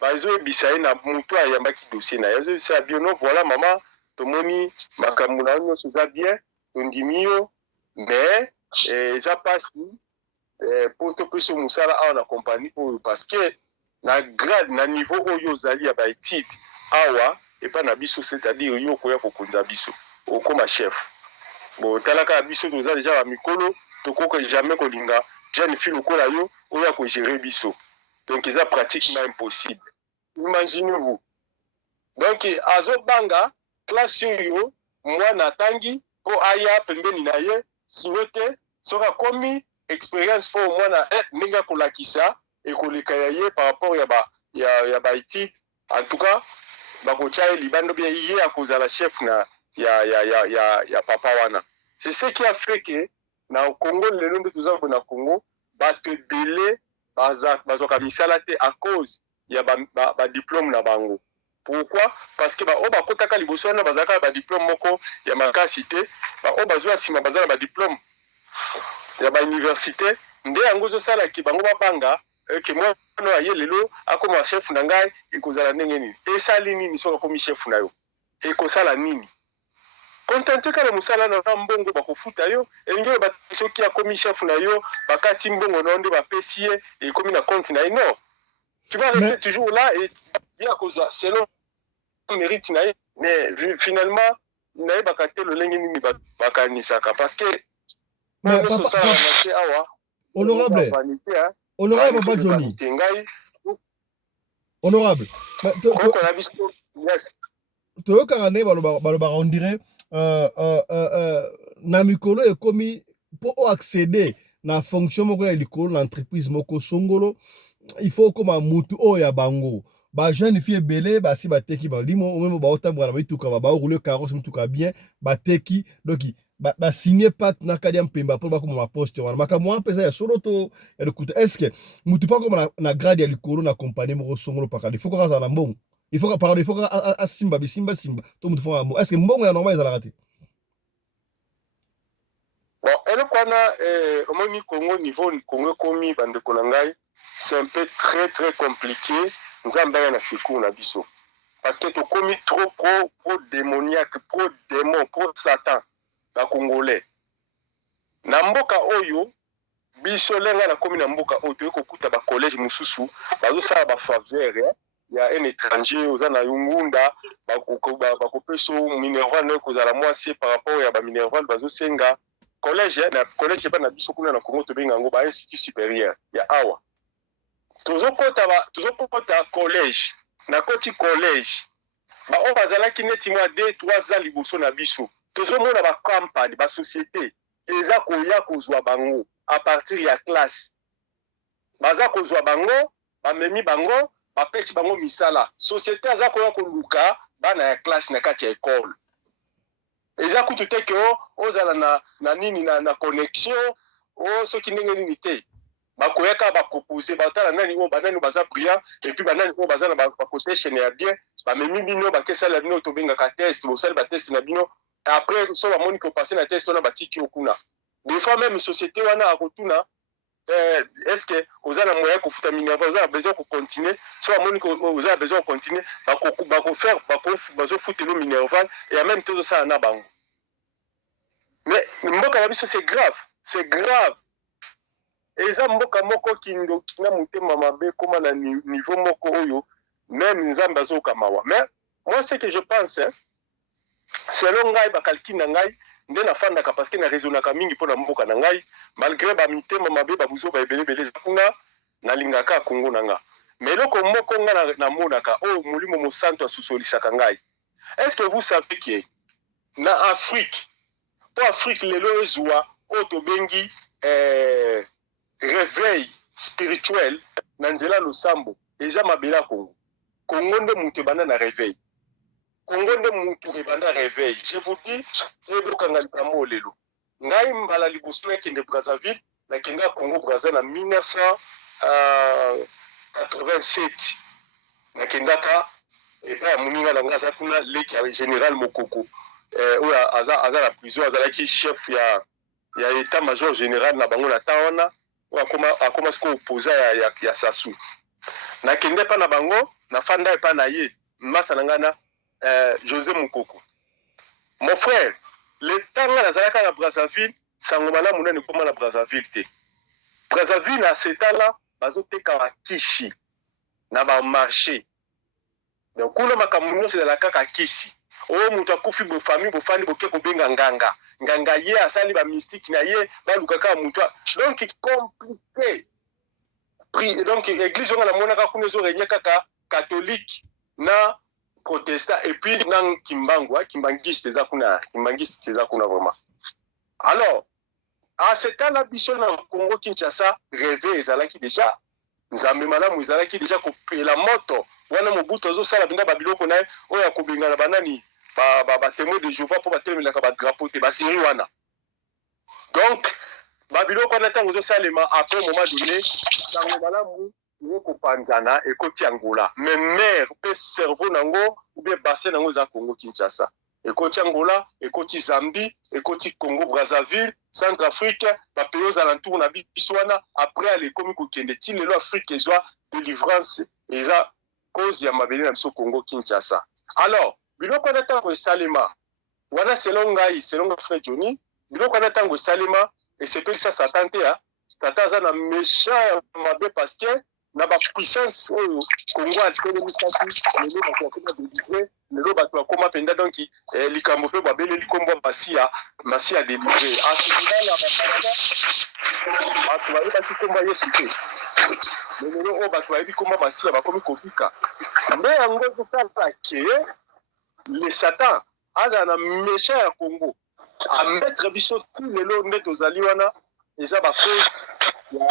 bah zo bisaye na mutu ayamba ki dossier naie. Zo c'est bien non voilà maman, tomoni makamuna nyo ça bien, tondimio, mais ça passe pour te peso musala awa na compagnie oyo parce que na grade na niveau oyo ozali ya baétude awa epa na biso c'est-à-dire yo koya kokonza biso okoma chef bon talaka biso toza déjà ba mikolo tokoka jamais kolinga jeune fille lokola yo oya ko gérer biso donc eza pratiquement impossible imaginez-vous donc azobanga classe oyo mwana atangi po aya pembeni na ye sino te soki akomi expérience fo mwana ndenge akolakisa ekoleka ya ye par rapport ya baétude en tout cas bakotia ye libanda bia ye akozala chef na ya papa wana c'est ce qui a fait que na Congo lelo nde toza na Congo bato ebele bazwaka misala te à cause ya diplôme na bango. Pourquoi? Parce que oyo bakotaka liboso wana bazalaka ba diplôme moko ya makasi te oyo bazwa nsima bazala ba diplôme ya bauniversité nde yango ezosalaki bango babanga ke mwana aye lelo akoma chef na ngai ekozala ndenge nini esali nini soki akomi chef na yo ekosala nini kontente kala mosala na mbongo bakofuta yo elingi oyo soki akomi chef na yo bakati mbongo na yo nde bapesi ye ekomi na compte na ye non tu vas rester toujours là et ye akozwa selon mérite na ye mais finalement nayebaka te lolenge nini bakanisaka parce que honorable Papa Johnny honorable toyokaka nde balobaka on dirait na mikolo ekomi mpo accéder na fonction moko ya likolo na entreprise moko songolo il faut koma mutu oyo ya bango bajeune fille ebele basi bateki balimo omemo baotambola na mituka baorule carrosse mituka bien bateki donc basigne pacte na kadi ya mpemba mpo bakoma maposte wana makambo wana mpenza ya solo to ya lokuta estce mutu mpo akoma na grade ya likolo na kompanie moko songolo pakala il faut kaka azala na mbongo il faut kaka asimba bisimba to mutu fo mbongo estce mbongo ya normal ezalaka te bon eloko wana omoni Congo niveau Congo ekomi bandeko na ngai c'est un peu très très compliqué nzambe aya na secours na biso parce que tokomi trop pro démoniaque pro démon pro satan na congolais na mboka oyo biso lenga na komi na mboka oyo toye kokuta bacollège mosusu bazosala bafaveur ya un étranger oza na yungunda bakopeso minerval na ekozala mwasi par rapport ya baminerval bazosenga collège na collège eba na biso kuna na Congo tobenga yango ba institut supérieur ya awa tozokota collège na koti collège baoyo bazalaki neti mwa 2-3 ans liboso na biso tozomona bakampagne basociété eza koya kozwa bango à partir ya classe baza kozwa bango bamemi bango bapesi bango misala société aza koya koluka bana ya classe na kati ya école eza kutu te ke ozala na nini na connexion soki ndenge nini te bakoyaka bapropose batala nani oyo banani baza brillant et puis banani oyo baza na bacotation ya bien bamemi bino bakesala bino tobengaka test bosali bateste na bino après so bamoni kopase na test wana batiki okuna des fois même société wana akotuna est-ce que oza na moyen kofuta minerva oza na besoin kocontinue so bamoni oza na besoin kocontinue bazofutelo minerval et en même temps ozosala na bango mais mboka na biso c'est grave eza mboka moko kindoki na motema mabe koma na niveau moko oyo même nzambe azokamawa mais moi ce que je pense selon ngai bakalki na ngai nde nafandaka parce que na raisonnaka mingi mpo na mboka na ngai malgré bamitema mabe babuzo baebelebele eza kuna nalingaka Congo na nga mais eloko moko nga namonaka oyo molimo mosantu asusolisaka ngai est-ce que vous savez que na Afrique po Afrique lelo ezwa oyo tobengi réveil spirituel na nzela losambo eza mabela ya Congo nde mutu ebanda na réveil Congo nde mutu ebanda réveil je vous dis ebokanga likambo lelo ngai mbala liboso nakende Brazzaville nakende ya Congo Brazza na 1987 nakendaka epai ya moninga na ngai aza kuna leki ya général Mokoko oyo aza na prison azalaki chef ya état major général na bango na temps wana akoma siko oposa ya Sassou nakende epa na bango nafanda epa na ye masa na ngai na José Mokoko mon frère le temps nga nazalaka na Brazzaville sango malamu nani ekoma na Brazzaville te Brazzaville na setala bazoteka bakisi na bamarché. Donc kuna makambo nyonso ezalaka kaka kisi. Oyo moto akufi bofami bofandi boke kobenga nganga. Nganga ye asali bamystike na ye balukaka moto. Donc compliqué. Donc église on a monaka kuna ezorenye kaka catholique na protestant et puis na kimbangwa kimbangiste eza kuna vraiment. Alors à ce temps-là biso na Congo Kinshasa rêvé ezalaki déjà nzambe malamu ezalaki déjà kopela moto wana mobutu azosala binda babiloko na ye oyo akobengana banani ba témoin de Jéhovah pour batelemela ba drapeau te ba série wana. Donc babiloko wana tango ezosalema après moment donné tango malamu yoko panzana ekoti Angola mais mère pe cerveau nango ou bien bassin nango za Congo Kinshasa ekoti Angola ekoti Zambie ekoti Congo Brazzaville Centrafrique ba pays aux alentours na biso wana après les komi ko kende ti lelo Afrique ezwa délivrance eza cause ya mabele na biso Congo Kinshasa. Alors biloko na tango esalema wana selon frère Johnny biloko na tango esalema et c'est pour ça Satan te ya Satan za na méchant mabe parce que na ba puissance oyo Congo a tenu misaki lelo ba kwa délivrer lelo ba kwa koma penda donc likambo pe ba bele likombo masia délivrer à ce moment-là ba ba ki komba Yesu te lelo o ba kwa bi komba masia ba komi kopika mais yango ko ça que le Satan a na méchant ya Congo à mettre biso tout lelo ndeto zali wana eza ba cause ya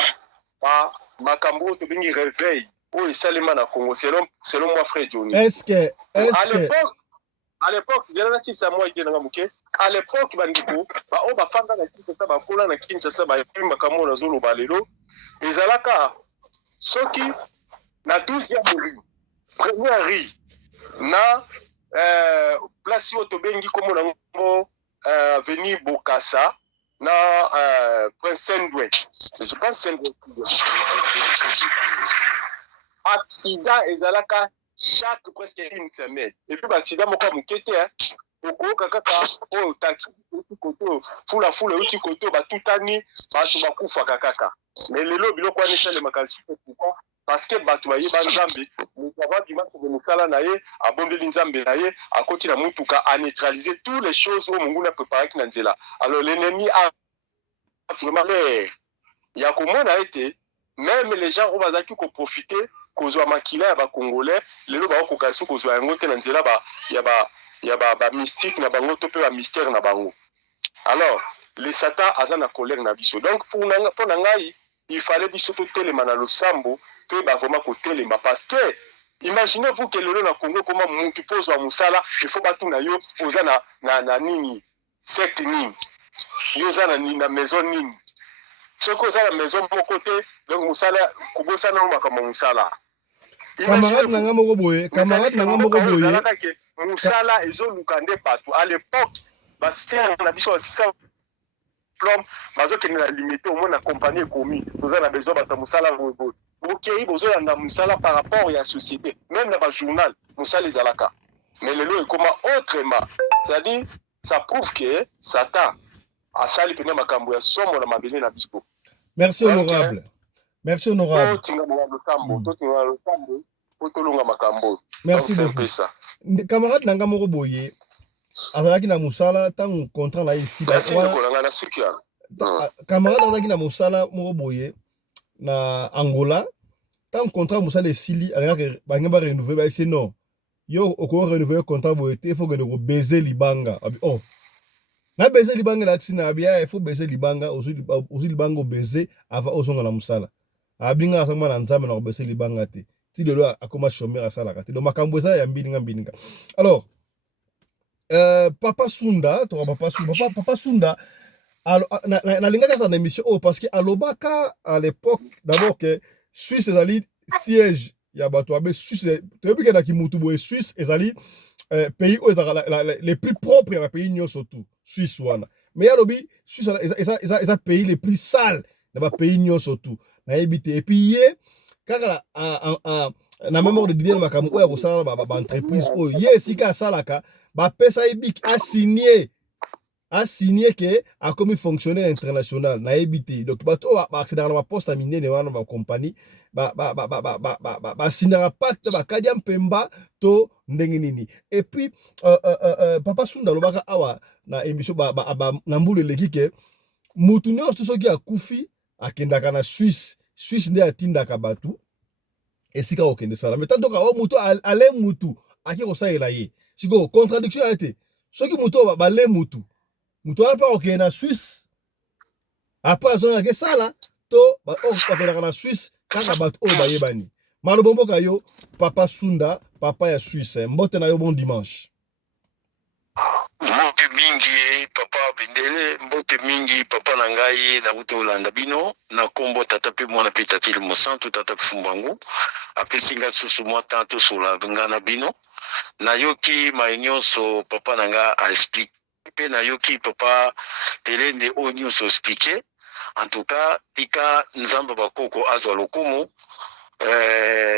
ba makambo to bingi réveil o esalema na Congo selon moi frère Johnny. Est-ce que à l'époque zela ti sa moi idena ngamuke à l'époque bandiko ba o ba fanga na Kinshasa ba kola na Kinshasa ba yimba makambo na zolo balelo ezalaka soki na 12e rue première rue na place yo to bengi komo na ngo avenue Bokassa na Prince Sendwe. Je pense Sendwe. Accident ezalaka chaque presque une semaine. Et puis accident moko mukete oko kaka o taxi koto fula uti koto batutani batu bakufa kaka. Mais lelo biloko ane sale makalisi pourquoi? Parce que batu baye banzambe mutava dimanche de musala na ye abondeli nzambe na ye akoti na mutuka a neutraliser toutes les choses au mungu na préparer na nzela. Alors l'ennemi a vraiment l'air ya komona été même les gens au bazaki ko profiter kozwa makila ya ba congolais lelo ba ko kasu kozwa yango te na nzela ya ba mystique na bango to pe ba mystère na bango. Alors les satan azana colère na biso donc pour ngai il fallait biso to telema na losambo to ba vraiment ko telema parce que imaginez-vous que lelo na Congo comment mutu pose wa musala il faut batu na yo oza na nini secte nini yo za na maison nini soko oza na maison moko te donc musala kobosana makambo musala camarade nanga moko boye musala ezoluka nde bato à l'époque basere na biso plomb bazokende na limité au moins na compagnie ekomi toza na besoin bato musala boye bokei bozolanda musala par rapport ya société même na bajournal musala ezalaka mais lelo ekoma autrement c'est-à-dire ça prouve que Satan asali pena makambo ya somo na mabele na biso. Merci honorable. Merci honorable. Merci beaucoup. Camarade nanga moko boye azalaki na musala tango contrat na ici camarade azalaki na musala moko boye na Angola tango contrat musala esili alaka bange ba renouveler ba ici non yo oko renouveler contrat boye te faut que de baiser libanga oh na baiser libanga la tsina bia il faut baiser libanga aussi libanga baiser avant ozonga na musala abinga asama na nzambe na baiser libanga te ti lelo akoma chômeur asala kati do makambo eza ya mbininga. Alors Papa Sunda na linga sa na émission oh parce que alobaka à l'époque d'abord que Suisse ezali siège ya bato abe Suisse depuis que na kimutu boye Suisse ezali pays les plus propres ya pays nyonso tout Suisse wana mais alobi Suisse eza pays les plus sales na ba pays nyonso tout na ebité et puis ye kaka na mémoire de Didier makambo oyo kosala ba entreprise oyo ye esika asalaka ba pesa ebik a signé a signé que a comme fonctionnaire international na ebité donc bato ba accéder na poste minene wana ba compagnie ba sinara pacte ba kadia mpemba to ndenge nini et puis papa Sunda lobaka awa na émission na mbulu eleki ke mutu nyonso soki akufi akendaka na Suisse nde atindaka bato esika okende sala mais tant que mutu ale mutu aki kosalela ye siko contradiction ya te soki mutu bale mutu wana mpe okende na Suisse apres azongaka esala to bakendaka na Suisse kaka bato oyo bayebani maloba mboka yo papa Sunda papa ya Suisse mbote na yo bon dimanche. Mbote mingi papa Bendele, mbote mingi papa na ngai na uto olanda bino na kombo tata pe mwana pe tatili mosantu tata Fumbangu apesi nga susu mwa tanto sola ngana bino na yoki mainyoso papa na nga a explique pe na yoki papa telende o nyonso explique en tout cas tika nzamba bakoko azwa lokumu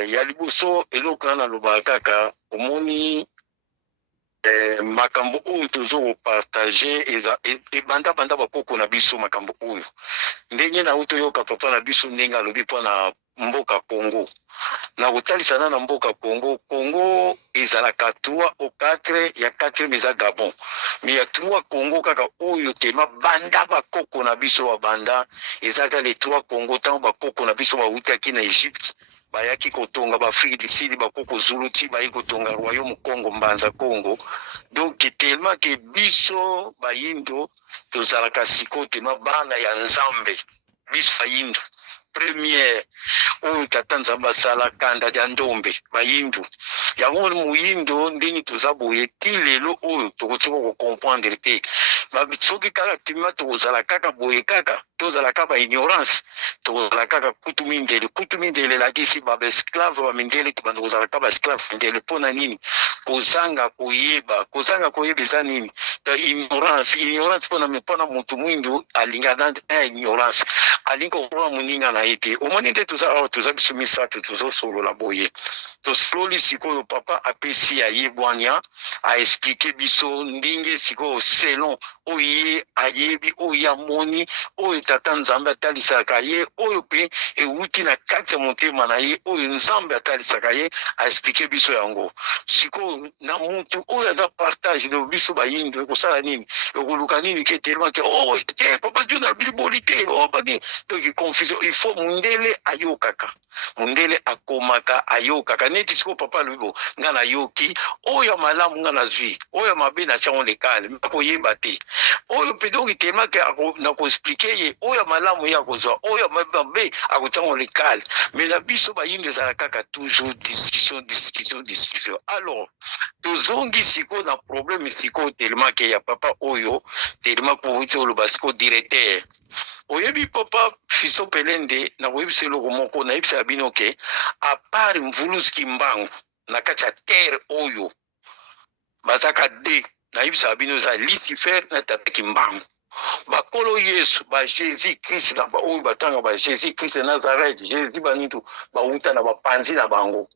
ya liboso eloko na loba kaka omoni makambo oyo tozo kopartage ebanda banda bakoko na biso makambo oyo ndenge na uto yoka papa na biso ndenge alobi mpo na mboka Congo na kotalisana na mboka Congo ezalaka 3 au 4 ya 4 eza Gabon mais ya 3 Congo kaka oyo tema banda bakoko na biso wa banda ezaka les 3 Congo tango bakoko na biso bawutaki na Egypte bayaki kotonga baafrike du sud bakoko zuluti bayi kotonga royaume Congo mbanza Congo donc tellement que biso bayindo tozalaka siko tema bana ya nzambe biso bayindo première oyo tata nzambe asala kanda ya ndombe bayindu yango muyindo ndenge toza boye ti lelo oyo tokotika kocomprendre te soki kaka tima tokozala kaka boye kaka tozala kaka baignorance tokozala kaka kutu mindele elakisi baesclave bamindele tobanda kozala kaka baesclave mindele mpo na nini kozanga koyeba eza nini ignorance mpona motu mwindu alinga na ignorance alingi kokola moninga na ye te omoni nde toza awa toza biso misato tozosolola boye tosololi sikoyo papa apesi ayebwania aexplike biso ndenge sikoyo selon oyo ye ayebi oyo ye amoni oyo tata nzambe atalisaka ye oyo mpe ewuti na kati ya motema na ye oyo nzambe atalisaka ye aexplike biso yango sikoyo na mutu oyo aza partage de biso bayindo ekosala nini ekoluka nini ke tellement ke papa dio na biliboli te bani donc confusion il faut mundele ayokaka mundele akomaka ayokaka neti sikoyo papa alobi nga na yoki oyo malamu nga na zwi oyo mabe na tiango lekale akoyeba te oyo mpe donc tellement ke na koexplike ye oyo malamu ye akozwa oyo mabe akotiango lekale mais na biso bayindo ezala kaka toujours discussion alors tozongi sikoyo na problème sikoyo tellement ke ya papa oyo tellement kovuti oloba sikoyo directeur oyebi papa Fiso Pelende na koyebisa eloko moko nayebisa bino ke apart mvuluzi kimbangu na kati ya terre oyo bazaka de nayebisa bino eza Lucifer na tata kimbangu bakolo yesu ba jésus christ na oyo batanga ba jésus christ de nazareth jésus banitu bauta na bapanzi na bango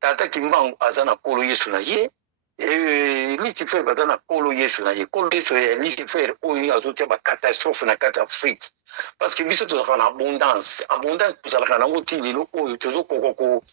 tata kimbangu aza na kolo yesu na ye Lucifer baza na kolo yesu na ye kolo yesu ya Lucifer oyo azotia bacatastrophe na kati ya Afrique parce que biso tozalaka na abondance tozalaka nango ti lelo oyo tozokoko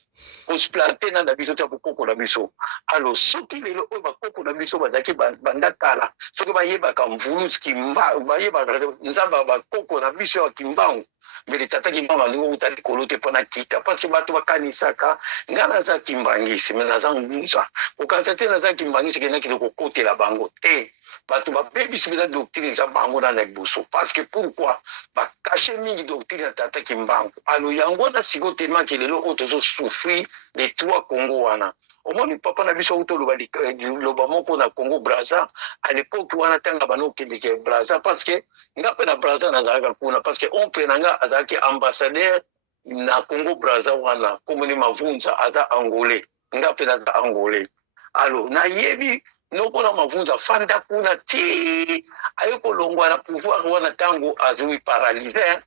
kosplante na biso tia kokoko na biso alors soki lelo oyo bakoko na biso bazalaki banda kala soki bayebaka mvuluzi kimbangu bayebaka nzambe bakoko na biso ya kimbangu mbele tata kimbangu alingi okuta likolo te mpona kita parce que bato bakanisaka nga naza kimbangisi me naza nguza kokanisa te naza kimbangisi kendaki kokotela bango te bato babebisi mpenza doctrine eza bango na liboso parce que pourquoi bakashe mingi doctrine ya tata kimbangu alo yango na siko temaki lelo oyo tozosouffrir de 3 Congo wana omoni papa na biso utoloba liloba moko na Congo Brazza à l'époque wana tanga banokendeke Brazza parce que nga mpe na Brazza nazalaka kuna parce que oncle na nga azalaki ambassadeur na Congo Brazza wana komoni mavunza aza angolais nga mpe naza angolais alors nayebi nokona mavunza fanda kuna ti aye kolongwa na pouvoir wana tango azwi paralyse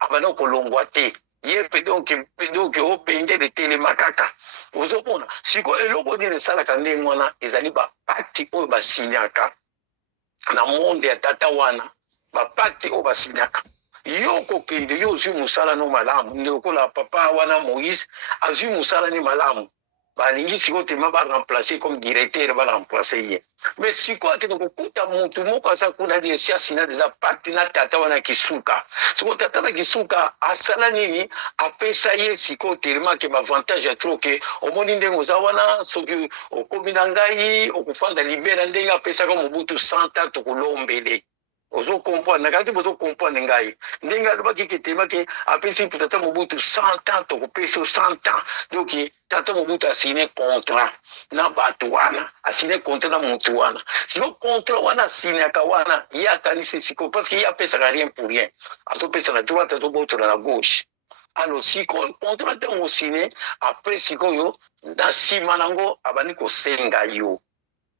abana kolongwa te ye mpe donc opende de telema kaka ozomona siko eloko nini esalaka ndenge wana ezali bapati oyo basinyaka na monde ya tata wana bapacte oyo basinyaka yo kokende yo ozwi mosala no malamu ndekola papa wana Moïse azwi mosala ni malamu balingi sikoyo tema baremplace comme directeur baremplace ye mais sikoyo akende kokuta mutu moko aza kuna esi asina deja pacte na tata wana kisuka sikoyo tata na kisuka asala nini apesa ye sikoyo telema ke bavantage ya tro ke omoni ndenge oza wana soki okomi na ngai okufanda libera ndenge apesaka Mobutu 100 ans tokolombele ozo comprendre nakati bozo comprendre ngai ndenge alobaki ke tema ke apesi tata Mobutu 100 ans tokopesa 100 ans donc tata Mobutu asine contrat na bato wana asine contrat na mutu wana siko contrat wana asinaka wana ye akanisi siko parce que ye apesaka rien pour rien azopesa na droite azobotola na gauche alors sikoyo contrat ntango osine après sikoyo na nsima nango abandi kosenga yo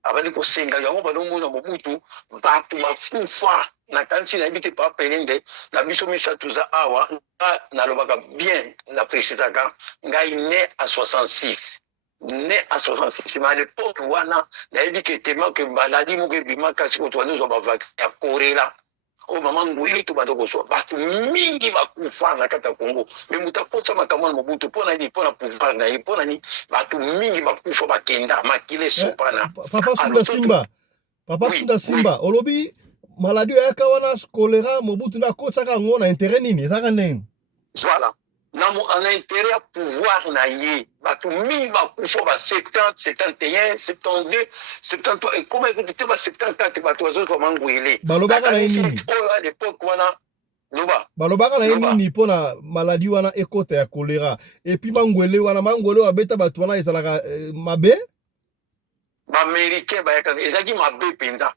abandi kosenga yango balomona Mobutu bato bakufa nakanisi nayebi te pa pelende na biso misato za awa nalobaka bien na précisaka ngai né à 66 né à 66 mais à l'époque wana nayebi ke tema ke maladi moko ebimaka sikoyo tobandi ozwa bavaki ya korela oyo mama ngweli to bando kozwa bato mingi bakufa na kati ya Congo me mutu akosa makambo na Mobutu mpo nani mpo na pouvoir na ye mpo nani bato mingi bakufa bakenda makila esopana papa Sunda Simba papa Sunda Simba olobi maladi oyaka wana kolera Mobutu nde akosaka yango na intérêt nini ezaka ndenge voilà na intérêt ya pouvoir na ye bato mingi bakufa ba 70 71 72 73 ekoma ekuti te ba 74 bato bazozwa mangwele balobaka na ye nini oyo à l'époque wana balobaka na ye nini mpo na maladi wana ekota ya kolera epuis mangwele wana mangwele oyo abeta bato wana ezalaka mabe baaméricain bayaka ezalaki mabe mpenza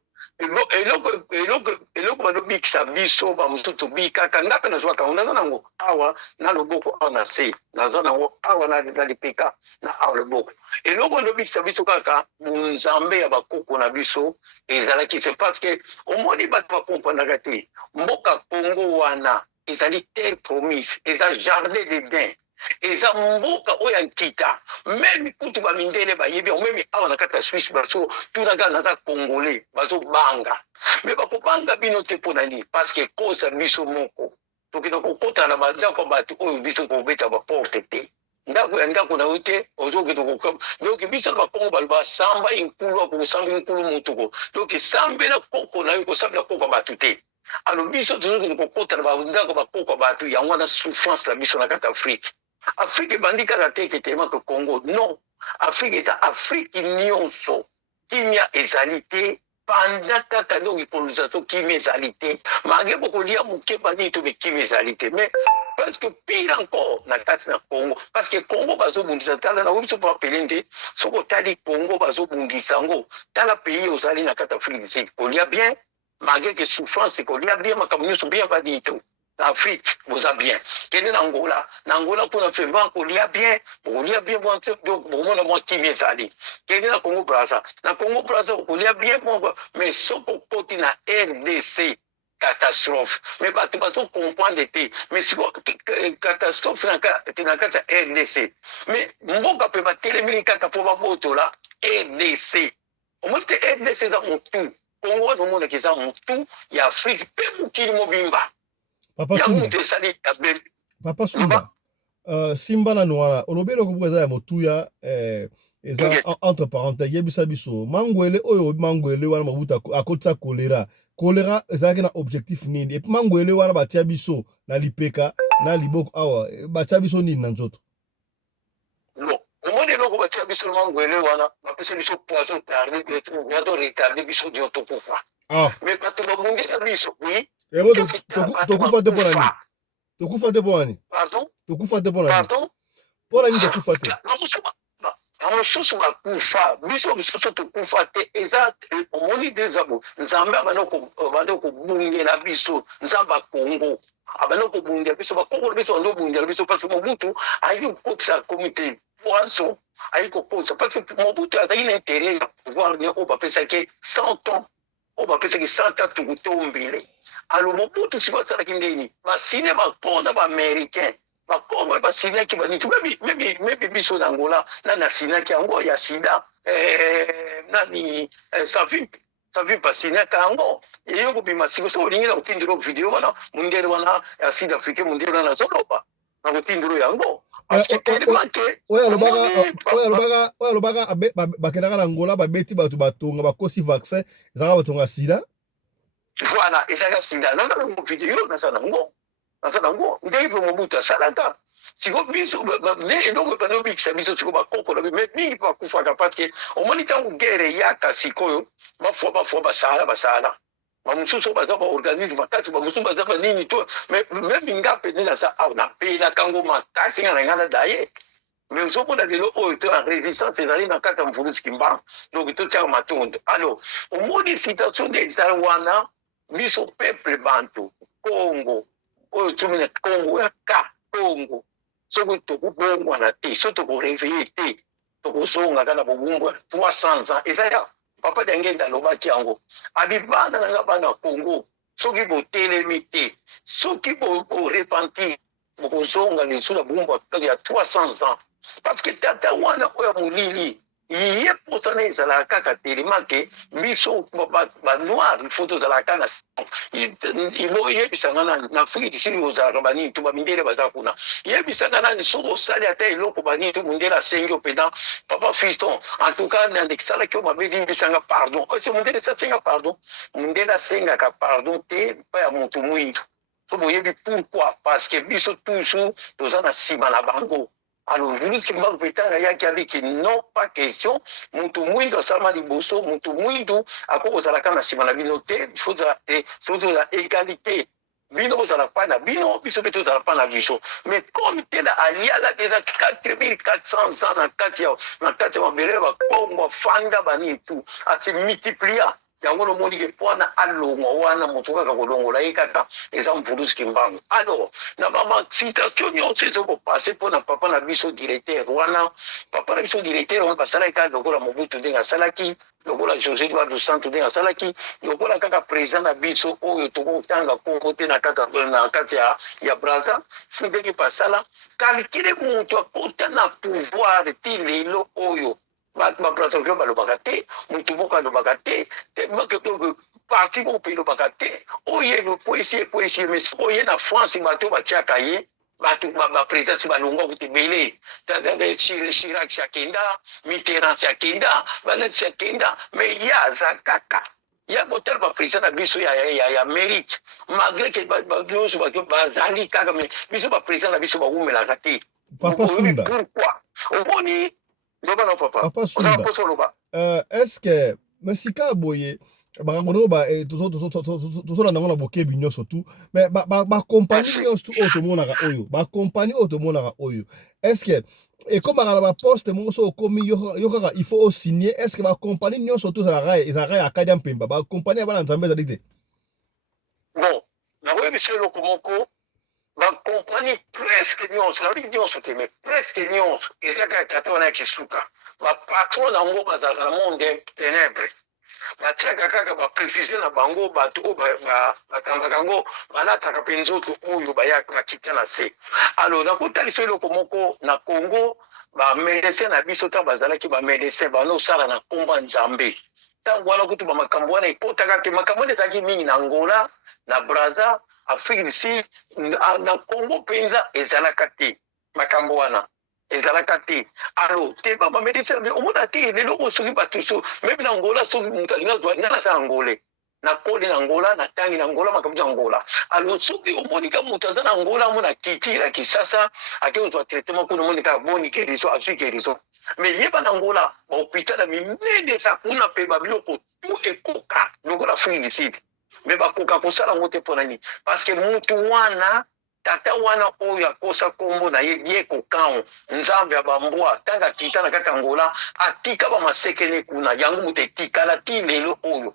eloko balobikisa biso bamosusu tobikaka nga mpe nazwaka yango naza nango awa na loboko awa na se naza nango awa na lipeka na awa loboko eloko balobikisa biso kaka nzambe ya bakoko na biso ezalaki se parce que omoni bato bakompanaka te mboka Congo wana ezali terre promise eza jardin d'Eden eza mboka oyo ya nkita meme kutu bamindele bayebi yango meme awa na kati ya Suisse baso tunaka naza congolais bazobanga me bakobanga bino te mpo na nini parce que kosa biso moko tokenda kokota na bandako bato oyo biso kobeta baporte te ndako na yo te ozokende donc biso na bakongo baloba samba inkulu akokosamba inkulu motuko donc sambela koko na yo kosambela koko ya bato te alors biso tozokende kokota na bandako bakoko ya bato yango wana souffrance na biso na kati ya Afrique Afrique ebandi kaka te eketema ke Congo non Afrique eza Afrique nyonso kimia ezali te panda kaka donc colonisation kimia ezali te mange bokolia moke bani to be kimia ezali te mais parce que pire encore na kati na Congo parce que Congo bazobundisa tala na biso pa pelende soko tali Congo bazobundisa yango tala pays ozali na kati Afrique du Sud kolia bien malgré que souffrance kolia bien makambo nyonso bien bani to Afrique, vous avez bien. Quel est l'Angola? L'Angola, pour nous faire voir qu'on lit bien, donc, pour moi, qui vient ça aller. Quel est le Congo Brazza? Le Congo Brazza, on lit bien, mais ce qu'on continue à RDC, catastrophe. Mais pas tout le monde comprend l'été. Mais si catastrophe, c'est dans le RDC. Mais mon gars peut pas téléménique pour ma moto là, RDC. Au moins, c'est RDC dans mon tout. Congo, nous, on est dans mon tout, il y a Afrique, peu qui mobimba. Papa Sunda Simba na noara olobelo ko eza ya motuya eza entre parenthèses yebisa biso mangwele oyo mangwele wana Mobutu akotisa kolera ezalaki na objectif nini et mangwele wana batia biso na lipeka na liboko awa batia biso nini na nzoto non omoni eloko batia biso mangwele wana bapesa biso poison tarde bientôt retardé biso dio tokufa mais bato babungela biso oui tokufa te mpo nani tokufa te mpo nani tokufa te mpo nani mpo nani tokufa te na mosusu bakufa biso mosusu tokufa te eza omoni te ezabo nzambe abandi kobungela biso nzambe akongo abandi kobungela biso bakongo na biso bandi kobungela biso parce que Mobutu ayiki kokotisa komite poison ayiki kokotisa parce que Mobutu azalaki na intérêt ya pouvoir ne oyo bapesaki 100 ans oyo bapesaki 100 ans tokotombele alors Mobutu si basalaki ndeni basine bakona baaméricain bakongo basinaki banitu mebi biso na Angola nani asinaki yango ya sida nani Savimbi ça veut pas signer kango et yo ko bima siko so lingi na utindiro video wana mundele wana ya sud africain mundele wana solopa na utindiro yango parce que tellement que oya lobaka bakendaka na ngola babeti bato batonga bakosi vaccin ezaka batonga sida voilà ezaka sida na na video na sana ngo ndenge Mobutu asalaka siko biso ne eloko banobikisa biso siko bakokola me mingi bakufaka parce que omoni ntango guerre eyaka sikoyo bafwa basala bamosusu baza baorganisme makasi bamosusu baza banini to meme nga pene naza awa napelaka ngo makasi nga na nga na daye mais ozomona lelo oyo to en résistance ezali na kati ya mvulusi kimbangu donc totiaka matondo alors omoni situation nde ezali wana biso peuple bantu Congo oyo tumina Congo ya ka Congo soki tokubongwana te so tokoreveille te tokozonga kaka na bobumbu ya 300 ans eza ya papa Dangenda alobaki yango abibanda nanga bana Congo soki botelemi te soki borepentir bokozonga lisu na bobumbu ya 300 ans parce que tata wana oyo molili ye potana ezalaka kaka telema ke biso banoir il faut tozalaka na yebisanga na afrique du sud ozalaka banini to bamindele baza kuna yebisanga nani soki osali ata eloko banini to mundele asengi opena papa fiston en tout cas nandekisalaki o mabe limbisanga pardon ese mundele esasenga pardon mundele asengaka pardon te mpa ya moto mwindu so boyebi pourquoi parce que biso toujours toza na nsima na bango. Alors, je vous dis que non, pas question. Moutou mouido, sama liboso, moutou mouido, à quoi vous allez quand si la binoté, il faut la égalité. Bino, vous allez pas na bino, biso, vous allez pas na biso. Mais comme tu es là, il y a déjà 4400 ans dans 4 ans, Congo, Fanda, Bani, tout, à se multiplier. Yango no moni ke pona alongo wana mutu kaka kolongola ekaka eza mvulusi kimbangu alors na mama citation nyonso ezoko passe pona papa na biso directeur wana papa na biso directeur wana basala kaka lokola Mobutu ndenge asalaki lokola José Eduardo dos Santos ndenge asalaki lokola kaka président na biso oyo tokotanga Congo te na kati ya Brazza ndenge basala calculer mutu akota na pouvoir ti lelo oyo babraza oyo balobaka te mutu moko alobaka te parti moko mpe elobaka te oyo ekwesi mais oyo na France bato batiaka ye bato baprésidence balongwaka te ebele Chirac akenda Mitterrand akenda Valens akenda mais ye aza kaka ya kotala baprésident na biso ya Amérique malgré ke nyonso bato bazali kaka mais biso baprésident na biso bawumelaka te pourquoi omoni Ndobana papa Sunda est-ce que mesika boye bakakono ba tozola nango na bokebi nyonso tu mais bakompagnie nyonso oyo tomonaka oyo bakompagnie oyo tomonaka oyo est-ce que ekomaka na baposte moko so okomi yo kaka il faut osigner est-ce que bakompagnie nyonso tu ezalaka ya kadi ya mpemba bakompagnie ya bana nzambe ezali te bon nakoyebisa eloko moko bakompagnie presque nyonso nalobi nyonso te mais presque nyonso ezalaka tata wana ya kisuka bapatron nango bazalaka na monde ténèbre batiaka kaka baprécision na bango bato oyo bakambaka yango balataka mpe nzoto oyo bayaka bakita na se alors nakotalisa eloko moko na Congo bamédecin na biso ntango bazalaki bamédecin banosala na nkombo nzambe ntango wana kutu bamakambo wana ekotaka te makambo wana ezalaki mingi na Angola na Brazza Afrique du Sud na Congo mpenza ezalaka te makambo wana ezalaka te alors te bamédecin omona te lelo oyo soki bato so meme na Angola soki moto alingi azwa nga naza angolais nakoli na Angola natangi na Angola makambo ya Angola alors soki omonika moto aza na Angola amona kiti na Kisasa ake kozwa traitement kuna omonika boni guérison azwi guérison mais yeba na Angola bahôpital minene eza kuna mpe babiloko tu ekoka lokola Afrique du Sud mais bakoka kosala yango te mpo na nini parce que mutu wana tata wana oyo akosa kombo na ye kokao nzambe ya bambwa ntango akita na kati ya Angola atika bamasekene kuna yango moto etikala ti lelo oyo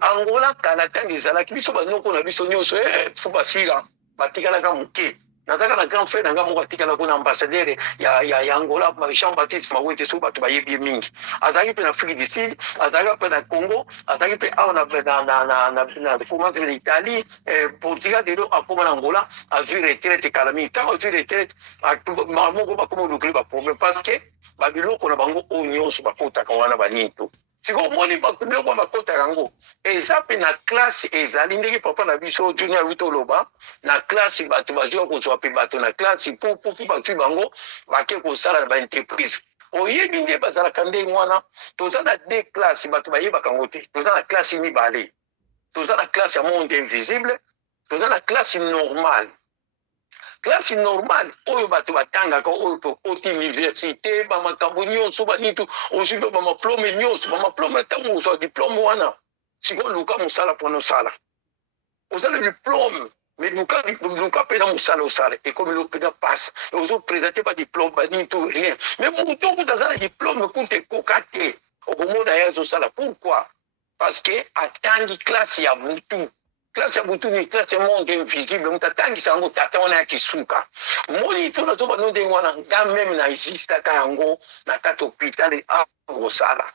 Angola kala ntango ezalaki biso banoko na biso nyonso fo basila batikalaka moke nazaka na grand frère nanga moko atikala kuna ambassadeur ya Angola Jean Baptiste Mawete so bato bayebi ye mingi azalaki mpe na Afrique du Sud azalaki mpe na Congo azalaki mpe awa na comment dire Italie Portugal lelo akoma na Angola azwi retraite kala mingi ntango azwi retraite moko bakoma olukeli baproblème parce que babiloko na bango oyo nyonso bakotaka wana baninto siko moni biloko bakota yango eza mpe na classe ezali ndenge papa na biso tuni awita oloba na classe bato bazwi kozwa mpe bato na classe po bazwi bango bake kosala na baentreprise oyebi nde bazalaka ndenge wana toza na de classe bato bayebaka yango te toza na classe mibale toza na classe ya monde invisible toza na classe normale classe normale oyo bato batangaka oyo oti université bamakambo nyonso banitu ozwi mpe bamaplome nyonso bamaplome ntango ozwa diplome wana sikoyo luka mosala mpona osala ozala diplome mais luka mpe na mosala osala ekomi lopena passe ozopresente badiplome banitu rien mais moto okuta aza na diplome kuta ekoka te okomona ye azosala pourquoi parce que atangi classe ya butu classe ya butu ni classe ya monde invisible mutu atangisa yango tata wana ya kisuka moni to nazoba no ndenge wana nga meme na existaka yango na kati hôpital akosala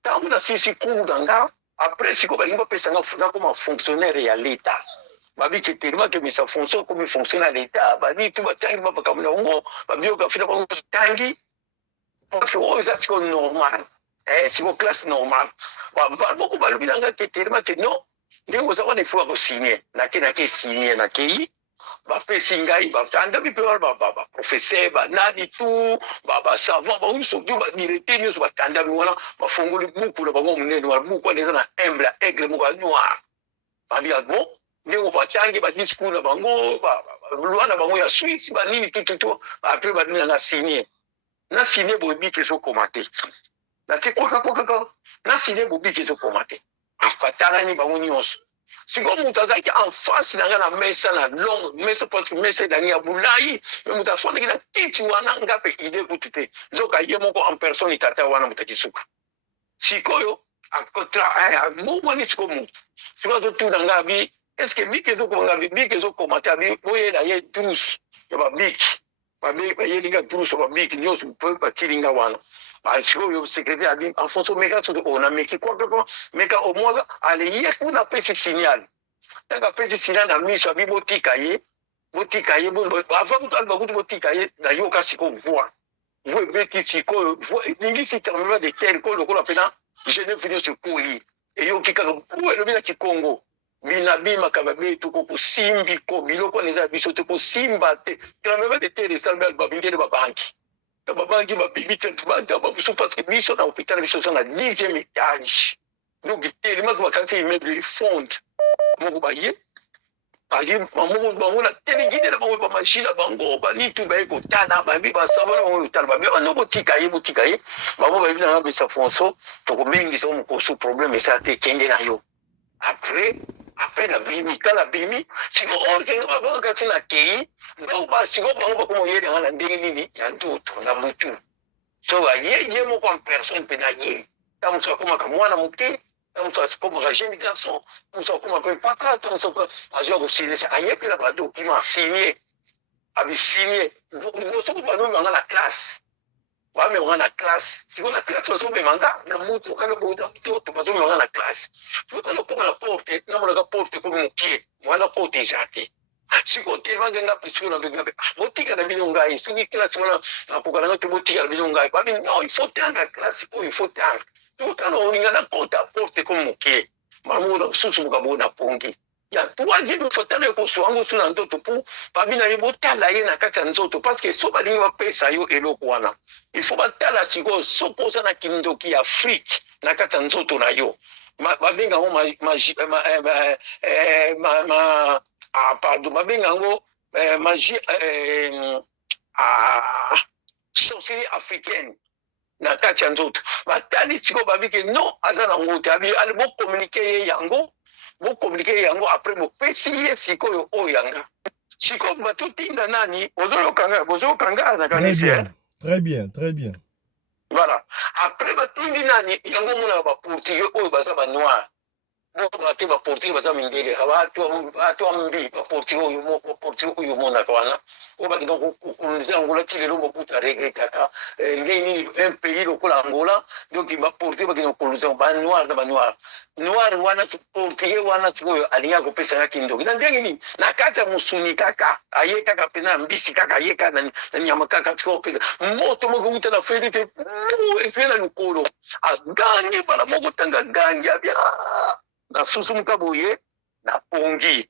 ntango na sisi cours na nga après siko balingi bapesanga nakoma fonctionnaire ya l'état babiki telema ke misa fonction komi fonctionnaire ya l'état babi tu batangi bapakambo na yango babioka fina bango tangi parce que oyo eza siko normal siko classe normale boko balobi na nga ke telema ke non ndenge oza wana ifo akosigne nake signe nakei bapesi ngai batandami mpe wana baprofesseur banani tu basavant bauso tu badirecteur nyonso batandami wana bafongoli buku na bango monene wana buku wana eza na humble aigle moko ya noir babia bon ndenge batangi badiscours na bango loi na bango ya swisse banini tututu apres banini na signe bobiki ezokoma te nate kokakokaka na signe bobiki ezokoma te afatalani bango nyonso sikoyo moto azalaki en face na nga na mesa na longue mesa parce que mesa edangi ya molai me moto afandaki na kiti wana nga mpe ide kutu te nzoka ye moko en personne tata wana moto akisuka sikoyo momwani siko moto sikoyo azotuna nga abi estce biki ezokoma nga biki ezokoma te abi boyela ye trousse ya babiki bayelinga trousse ya babiki nyonso mpe batilinga wana sikoyo secrétaire abi alfonso meka soki ona meki kwakaka meka omwaka ale ye kuna apesi signal ntango apesi signal na miso abi botika ye avant kutu ali bakuti botika ye nayoka sikoyo voi ebeti sikoyo voi elingisi tremblement de terre koyo lokola mpena genève nyonso ekoyi eyoki kaka bu elobi na kikongo binabimaka babetu kokosimbi ko biloko wana eza ya biso te kosimba te tremblement de terre esalami babingeli babanki babangi babimi te banda babusu parce que biso na hôpital biso eza na 10e étage donc telemaki bakanisi immeuble efonde moko baye bango na telengide na bango bamashine na bango banitu baye kotala babi basava na bango kotala babi bano botika ye bango bayebi nanga misa fonso tokomengisa mokosu problème esa te ekende na yo après nabimi kala bimi siko okenge babakati na kei siko bango bakoma oyelanga na ndenge nini ya ndoto na butu so ye moko en personne mpe na ye ta mosu akomaka mwana moke ta mosu akomaka jeune garçon ta mosu akoma mpe paka ta mosu azwa kosinisa aye mpe na badokima asigne abisigne soki banomemanga na classe bamemanga na classe siko na classe bazomemanga na mutu kaka boto bazomemanga na classe fotana koka na porte namonaka porte komi mokie wana porte eza te siko telemanga nga mpe siko nabenga botika na bino ngai soki classe wana nakoka nanga te botika na bino ngai babi non ifo tanga classe oyo ifo tanga tokotana olinga na kota porte komi mokie mamona mosusu mokabo na pongi ya troisième fotana ekoswa yango su na nzoto mpo babi na ye botala ye na kati ya nzoto parce que so balingi bapesa yo eloko wana il faut batala sikoyo soki oza na kindoki ya afrique na kati ya nzoto na yo babenga yango pardon babenga yango magie sorcellerie africaine na kati ya nzoto batali sikoyo babike non aza nango te abi ali bocommunike ye yango après bopesi ye sikoyo oyo yanga sikoyo batotinda nani bozokanga na kanisi très bien voilà après batundi nani yango monaka baportugais oyo baza banoir bo ate ba porti ba mindele ba to ambi ba porti o yo mo na kwana o ba kido kuluza Angola tile lo buta regre kaka ngeni un pays lo kola Angola donc ba porti ba kido kuluza ba noir wana porti wana tuyo alinya ko pesa yake ndogo na ndenge na kata musuni kaka aye kaka pena mbisi kaka aye kaka na nyama kaka tuko pesa moto mo kuta na felite e fela lukolo a ganye para mo kutanga ganye bia na susu mukaboye na pongi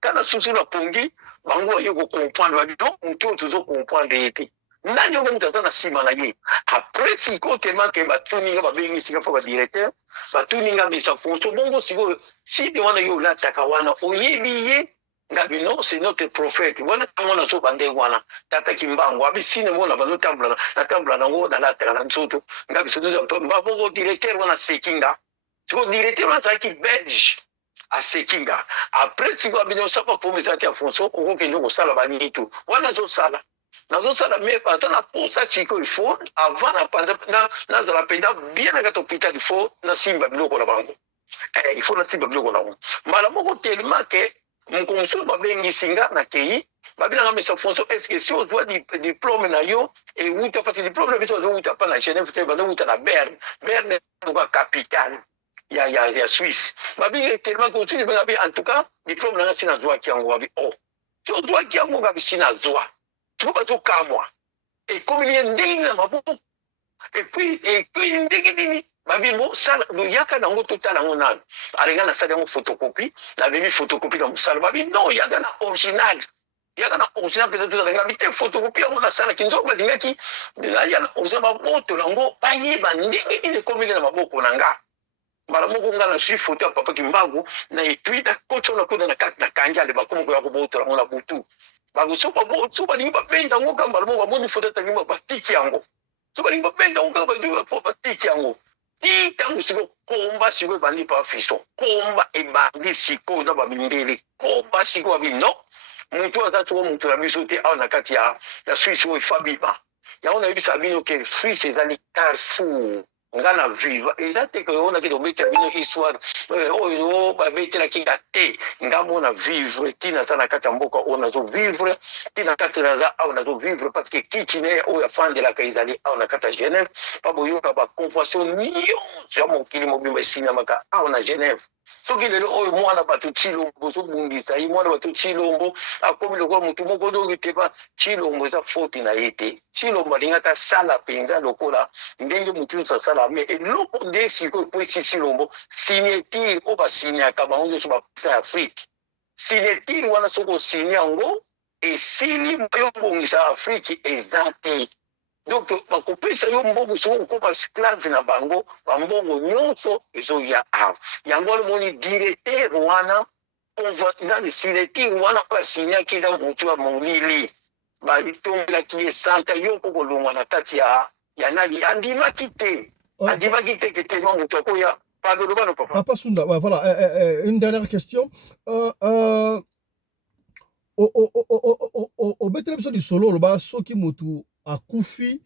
kana susu na pongi bango yo ko comprendre ba donc muto tuzo comprendre ete nani yo mutata na sima na ye après si ko tellement que ba tuni ba bengi sika pa ba directeur ba tuni nga bisa fonso bongo siko si de wana yo la takawana oyebiye ngabi non c'est notre prophète wana tamona so bande wana tata kimbango abi sine mona ba no tambla na tambla na ngo na la tala nsoto ngabi so ba bongo directeur wana sekinga so directeur wana ki belge a sekinga après si ko bino sapa pour me tata fonso ko ke ndoko sala ba ni tout wana zo sala nazo sala mais pendant la pause siko il faut avant la pendant na za la penda bien na hôpital il faut na simba biloko la bango il faut na simba biloko la bango mala moko tellement que mkonsu babengi singa na kei babina mesa fonso est-ce que si on doit diplôme na yo et uta parce que diplôme na biso zo uta pa na Genève te ba uta na Berne ba capitale ya Suisse babi tellement que tu babi en tout cas diplôme na sina zoa kiango babi oh tu dois kiango babi sina zoa tu ba zo kamwa et comme il y a ndinga maboko et puis ndingi babi mo sala yaka na ngo totala ngo na arenga na sala ngo photocopie la baby photocopie dans sala babi non yaka na original peut-être arenga bite photocopie ngo na sala kinzo ba dingaki la yana original ba moto ngo paye ba ndingi ni comme il na maboko nanga mara moko nga na shi photo ya papa kimbangu na etui da kocho na kuna na kanja le bakomo ko ya ko boto ngo na butu ba so ba ni ba penda ngo kamba mo ba moni photo ta ngima ba tiki yango so ba ni ba penda ngo kamba ba tiki yango ni tangu siko komba siko bandi pa fiso komba e bandi siko na ba mindele komba siko abi no mutu atatu mutu la bisote au na kati ya Suisse wo fabiba ya ona ibisa bino ke Suisse ezali Carrefour ngana viva exacte que on a que domete bino histoire oyo ba betela kinga te ngamo na vivre tina sana kati mboka ona zo vivre tina kati na za ona zo vivre parce que kitine oyo afande la kaizali ona kata Genève pa boyo ba convention niyo za mon kilimo bimba sina maka ona Genève soki lelo oyo mwana bato Chilombo so bungisa yi mwana bato Chilombo akomi lokwa mutu moko doki te ba Chilombo eza faute na yete Chilombo alingaka sala penza lokola ndenge mutu sa sala mais eloko nde siko po Chilombo signature o ba signaka bango nyonso bapesa Afrique signature wana soko signe yango esili yo bongisa Afrique eza te donc bakopesa yo mbongo soko okoma esclave na bango bambongo nyonso ezoya awa yango moni directeur wana nani signature wana oyo asignaki na motu ya molili babitombelaki ye santa yo kokolongwa na kati ya nani andimaki te ke tellement motu akoya pavelobano papa Papa Sunda, voilà, une dernière question. Au betelem so di solo loba soki mutu akufi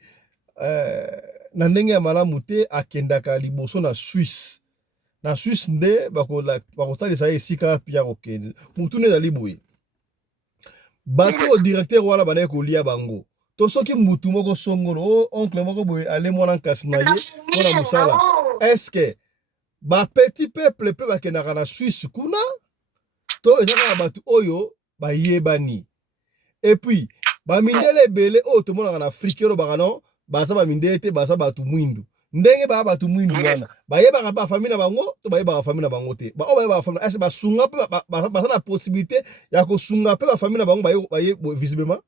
na ndenge ya malamu te akendaka liboso na Suisse. Na Suisse nde bakotalisa esika pia kokende. Mutu ne ezali boye. Bato directeur wana banaye kolia bango. To soki mutu moko songolo oncle moko boye ale mwana nkasi na ye mwana musala. Est-ce que ba petit peuple pe bakendaka na Suisse kuna to ezaka bato oyo bayebani et puis ba mindele ebele oyo tomonaka na Afrique oyo bakano baza ba mindele te baza bato mwindu ndenge ba bato mwindu wana bayebaka ba famille na bango to bayebaka famille na bango te ba oyo bayebaka famille est-ce basunga pe baza na possibilité ya kosunga pe ba famille na bango baye visiblement.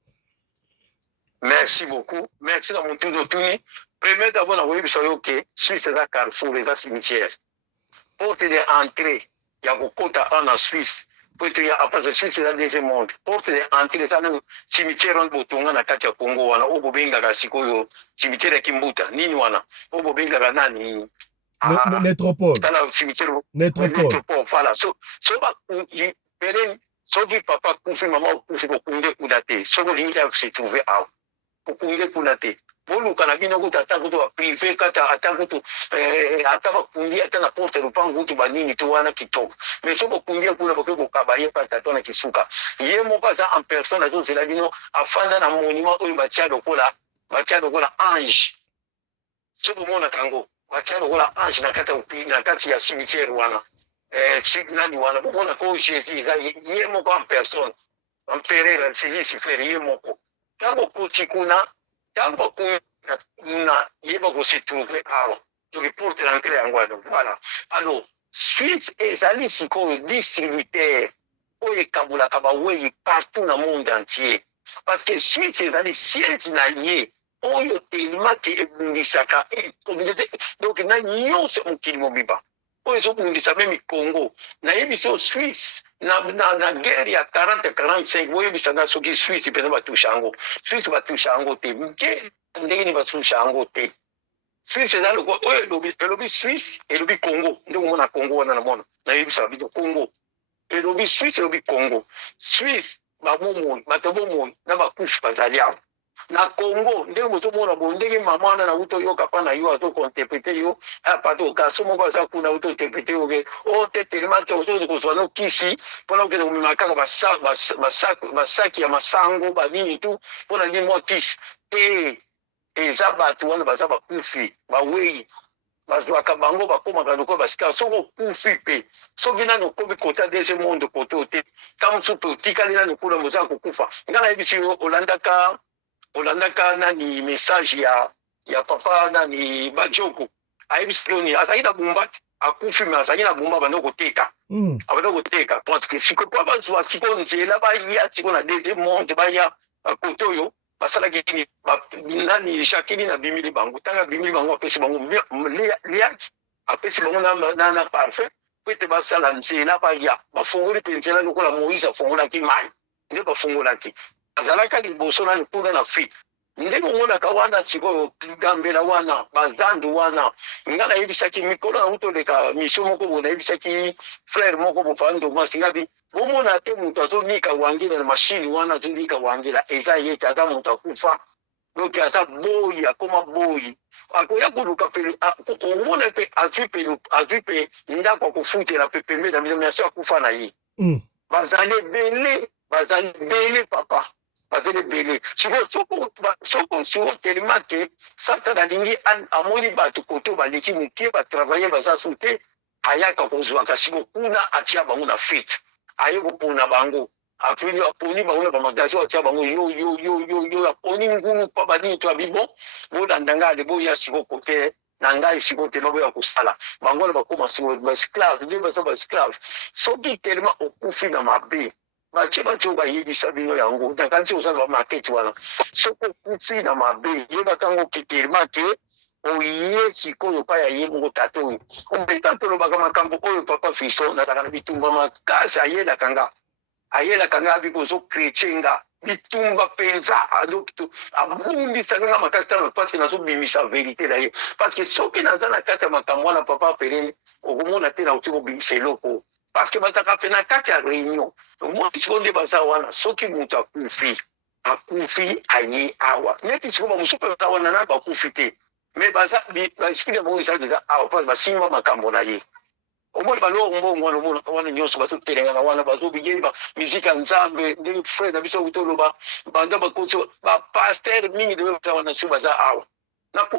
Merci beaucoup. Merci dans mon tour de tourner. Premier d'abord, on a vu que Suisse est à Carrefour, les cimetières. Porte d'entrée, il y a beaucoup en Suisse. Après la Suisse, c'est la deuxième monde. Porte d'entrée, c'est un cimetière en Botonga, na Katia Congo, wana Obobenga Gasikoyo, cimetière de Kimbuta, Nini wana, Obobenga Ganani. Nétropole. Cimetière Nétropole. Voilà. So qui papa confirme maman pour kunde kudate. So ko limite se trouver à pour kunde kudate. boluka na bino kutu ata kutu ba privé kata ata kutu ata bakundi ata na porte lupango kutu banini to wana kitoko mais so bakundi kuna bakoki kokaba ye pa tato na kisuka ye moko aza en personne azozela bino afanda na monument oyo batia lokola ange so bomona kango batia lokola ange na kati ya cimetière wana nani wana bomona ko Jésus eza ye moko en personne empereur Lucifer ye moko ntango koti kuna ntango kuna ye bakosi trouve awa toki porte l'entrée yango wana voilà alors Suisse ezali sikoyo distributeur oyo ekabulaka bawei partout na monde entier parce que Suisse ezali siège na ye oyo telema ke ebundisaka communauté donc na nyonso mokili mobimba oyo ezobundisa meme Congo nayebi so Suisse na guerre ya 40-45 boyebisanga soki Suisse mpena batusha yango Suisse batusha yango te guerre ndenge nini batusha yango te Suisse eza lokwa oyo elobi Suisse elobi Congo nde komona Congo wana namona nayebisaka bino Congo elobi Suisse elobi Congo Suisse babomoi bato bomoi na bakufi bazali awa na Congo ndenge bozomona bo ndenge mama wana na uto yoka pa na yo azokonterprete yo apato gaso moko aza kuna uto interprete yo ke o te tellement que ozo kozwa no kisi mpona okende komema kaka basaki ya masango banini tu mpona nini mwa kisi te eza bato wana baza bakufi bawei bazwaka bango bakomaka lokola basika soki okufi mpe soki nani okomi kota deuxième monde kote ote ka mosusu mpe otikali nani kuna moza kokufa nga nayebisi yo olandaka nani message ya papa nani Bajoko ayebisi yo nini azalaki na bumba akufi me azalaki na bumba abanda koteka abanda koteka parce que sikoyo mpo bazwa sikoyo nzela baya sikoyo na deuxième monde baya kote oyo basalaki nini nani Jacqueline abimili bango ntango abimili bango apesi bango liaki apesi bango na parfum po ete basala nzela baya bafungoli mpe nzela lokola Moïse afungolaki mai nde bafungolaki azalaka liboso nani kuna na fi ndenge omonaka wana sikoyo gambela wana bazandu wana nga nayebisaki mikolo na utoleka mission moko bo nayebisaki frère moko bofando masingabi bomona te moto azonika wangela na mashini wana azonika wangela eza ye te aza moto akufa donc aza boyi akoma boyi akoya koluka pe omona pe azwi pe ndako akofutela pe pembeni na bino merci akufa na ye bazali ebele papa bazali ebele soko telema ke satana alingi amoni bato koto baleki moke batravaille baza su te ayaka kozwaka siko kuna atia bango na fete aye kopona bango aponi bango na bamagazin atia bango yo aponi ngulu mpa banini to abibo bolanda ngai ale boya siko kote na ngai siko te baboya kosala bango na bakoma siko baesclave nde baza baesclave soki telema okufi na mabe batie bato bayebisa bino yango nakanisi kozala bamakete wana soki okufi na mabe yebaka ngo ketelema te oye sikoyo pa ya ye moko tata oyo omeka tolobaka makambo oyo papa Fiston nazalaka na bitumba makasi ayelaka nga abi kozokretien nga bitumba mpenza abundisaka nga makasi tano parce que nazobimisa verité na ye parce que soki naza na kati ya makambo wana papa peleni okomona te na oti kobimisa eloko parce que bazaka mpe na kati ya réunion omoni siko nde baza wana soki moto akufi aye awa neti siko bamosusu mpe baza wana na bakufi te mais baesprit ya bango eza deja awa parce basimba makambo na ye omoni baloko mbongo wana nyonso bazotelengaka wana bazobiyeba miziki ya nzambe ndenge frere na biso kutoloba banda bakosi bapaster mingi nde baza wana si baza awa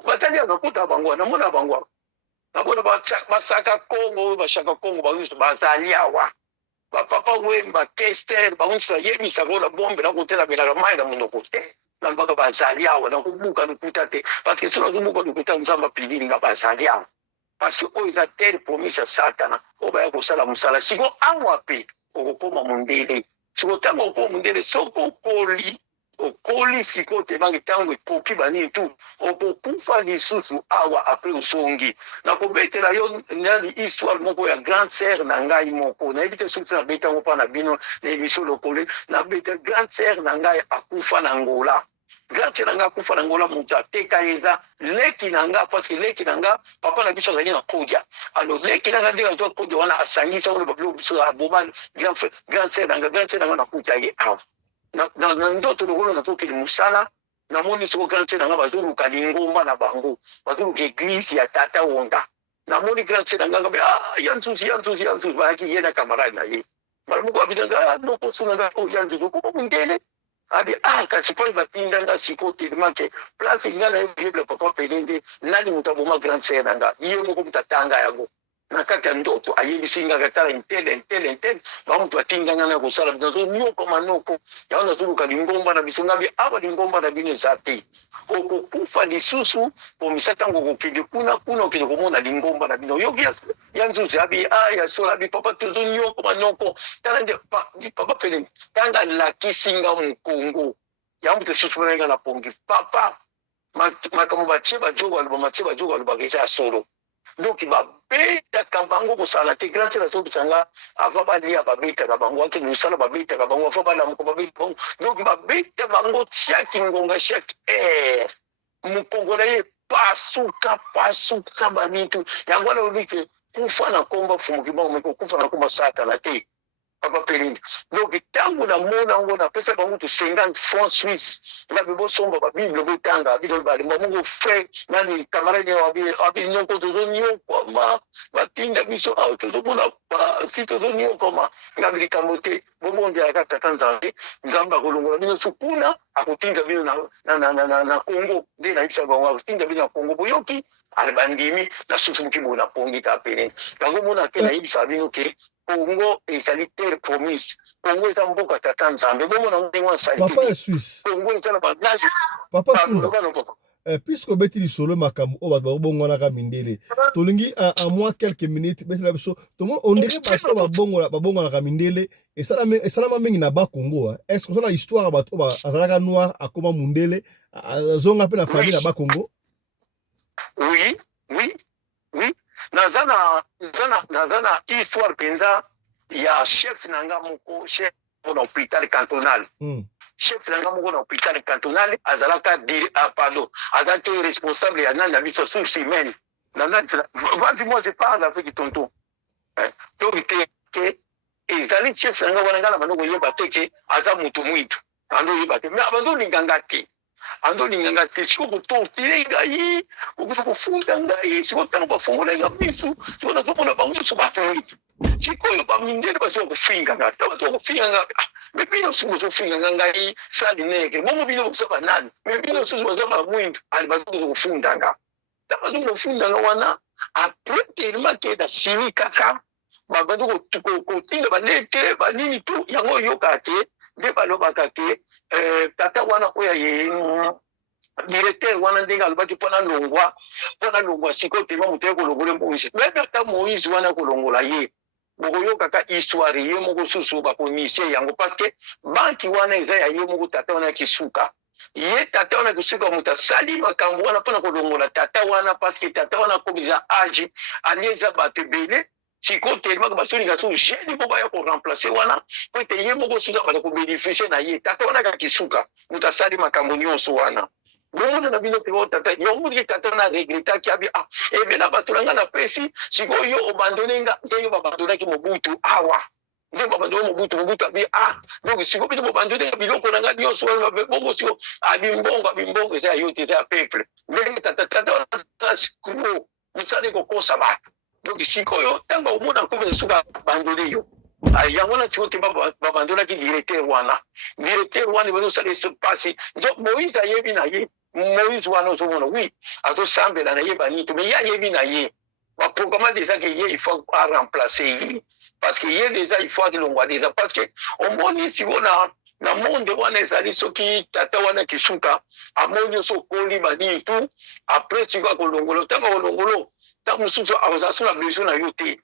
bazali awa nakota bango namona bango awa nabona basaka kongo bashaka kongo bango nyonso bazali awa bapapa wemba kester bango nyonso ayebisaka oyo na bombe nakotelabelaka mai na monoko te nambaka bazali awa nakobuka lokuta te parce que so nazobuka lokuta nzambe apililinga bazali awa parce que oyo eza tere promise ya satana oyo baya kosala mosala siko awa mpe okokoma mondele siko ntango okoma mondele soki okoli siko tebangi ntango ekoki banini tu okokufa lisusu awa apres osongi nakobetela yo nani histoire moko ya grande sere na ngai moko nayebi te soki nabetango mpa na bino na émission lokole nabeta grande sere na ngai akufa na ngola grande sere na ngai akufa na ngola moto ateka eza leki na nga parce que leki na nga papa na biso azali na kodia alors leki na nga ndenge azwa kodia wana asangisa wana babilo biso aboba grande sere na nga nakuta ye awa na ndoto lokolo nazokende mosala namoni soko grand sœur nanga bazoluka lingomba na bango bazoluka église ya tata wonda namoni grand sœur nanga yanzuzi bayaki ye na camarade na ye balamoko abidanga noko sunanga yanzuzi okoma mundele abi kasi po batindanga siko tellement que place nga na ye papa pelende nani moto aboma grand sœur nanga ye moko mutatanga yango na kati ya ndoto ayebisingaka tala intele bamutu atindanga na kosala nazonyoko manoko yango nazoluka lingomba na biso ngabi awa lingomba na bino eza te okokufa lisusu komisa ntango okokende kuna okende komona lingomba na bino yoki ya nzuzi abi ya sola abi papa tozonyoko manoko tala nde papa pele tanga lakisinga mokongo yango moto susu nanga na pongi papa makambo batie bajogo alobaka eza ya solo donc babetaka bango kosala te grand sœur azobisanga ava balia babetaka bango ake mosala babetaka bango ava balamuka babeta bango donc babeta bango chaque ngonga chaque aire mokongo na ye pasuka banitu yango wana obi ke kufa na komba fumuki bango meko kufa na komba satana te papa pelindi donc ntango namona yango napesa bango to 50 francs suisse ngabe bosomba babible botanga bino balima mongo frère nani camarade abi nyonko tozonyokoma batinda biso awa tozomona si tozonyokoma ngabe likambo te bomondelaka tata nzambe akolongola bino sukuna akotinda bino na congo nde nayebisa bango akotinda bino na congo boyoki ale bandimi na susu moki boyo na pongi ka pelindi yango mona ke nayebisa bino ke Congo ezali terre promise. Congo eza mboka tata nzambe. Bomona ndenge wana sali. Papa est suisse. Congo eza na bagage. Papa Sunda. Puisque beti lisolo makambo o bato babongwanaka mindele. Tolingi en moins quelques minutes beti la biso. Tomo on dirait bato babongwanaka mindele et salama mingi na ba Congo. Est-ce que ça la histoire bato azalaka noir akoma mundele zonga pe na famille na ba Congo? Oui. Nazana histoire penza ya chef nanga moko chef na hôpital cantonal. Chef nanga moko na hôpital cantonal azalaka azalaka responsable ya nani na biso source humaine. Vas-y, moi je parle avec tonton. Donc que ezali chef nanga wana ngana banoko yeba teke aza mutu mwitu. Ando yeba te mais abando linganga te. Ando linganga te siko kutortire ngai okufunga ngai siko tano bafungola ngai bisu siko na tokona bango so batoi siko bamindele baso kufinga ngai to kufinga ngai mais bino siko so finga ngai sali neke bomo bino so banani mais bino so so ba mwindu ali baso kufunga ngai tabazo kufunga ngai wana après tellement que da sini kaka babando ko tinga banete banini tu yango yoka te nde balobaka ke tata wana oyo ye directeur wana ndenge alobaki mpona longwa sikoyo tema moto ye kolongola Moïse me tata Moïse wana kolongola ye bokoyokaka histoire ye moko susu bakomisie yango parce que banki wana eza ya ye moko tata wana kisuka ye tata wana kisuka moto asali makambo wana mpona kolongola tata wana parce que tata wana akomisa age ali eza bato ebele sikoyo telemaka basolinga so jeune moko baya koremplace wana po ete ye moko suka bato kobénéficie na ye tata wana kaka kisuka moto asali makambo nyonso wana bomona na bino pe tata yomoni tata na regretaki abi ebela bato na nga na pesi sikoyo yo obandone nga ndenge babandonaki Mobutu awa ndenge babandone Mobutu abi donc sikoyo bino bobandone nga biloko na nga nyonso wana bongo sikoyo bimbongo eza ya yo te eza ya peuple ndenge tata wana scro mosali kokosa bato donc sikoyo ntango omona komeza suka bandone yo yango wana sikoyo te babandonaki directeur wana bazosala pasi nzo Moïse ayebi na ye Moïse wana ozomona oui azosambela na ye banito mais ye ayebi na ye baprograma déjà ke ye il faut remplacer ye parce que ye déjà il faut akilongwa déjà parce que omoni siko na monde wana ezali soki tata wana kisuka amoni oso okoli banini tu après siko akolongolo ntango akolongolo ntango mosusu azasala besoin na yo te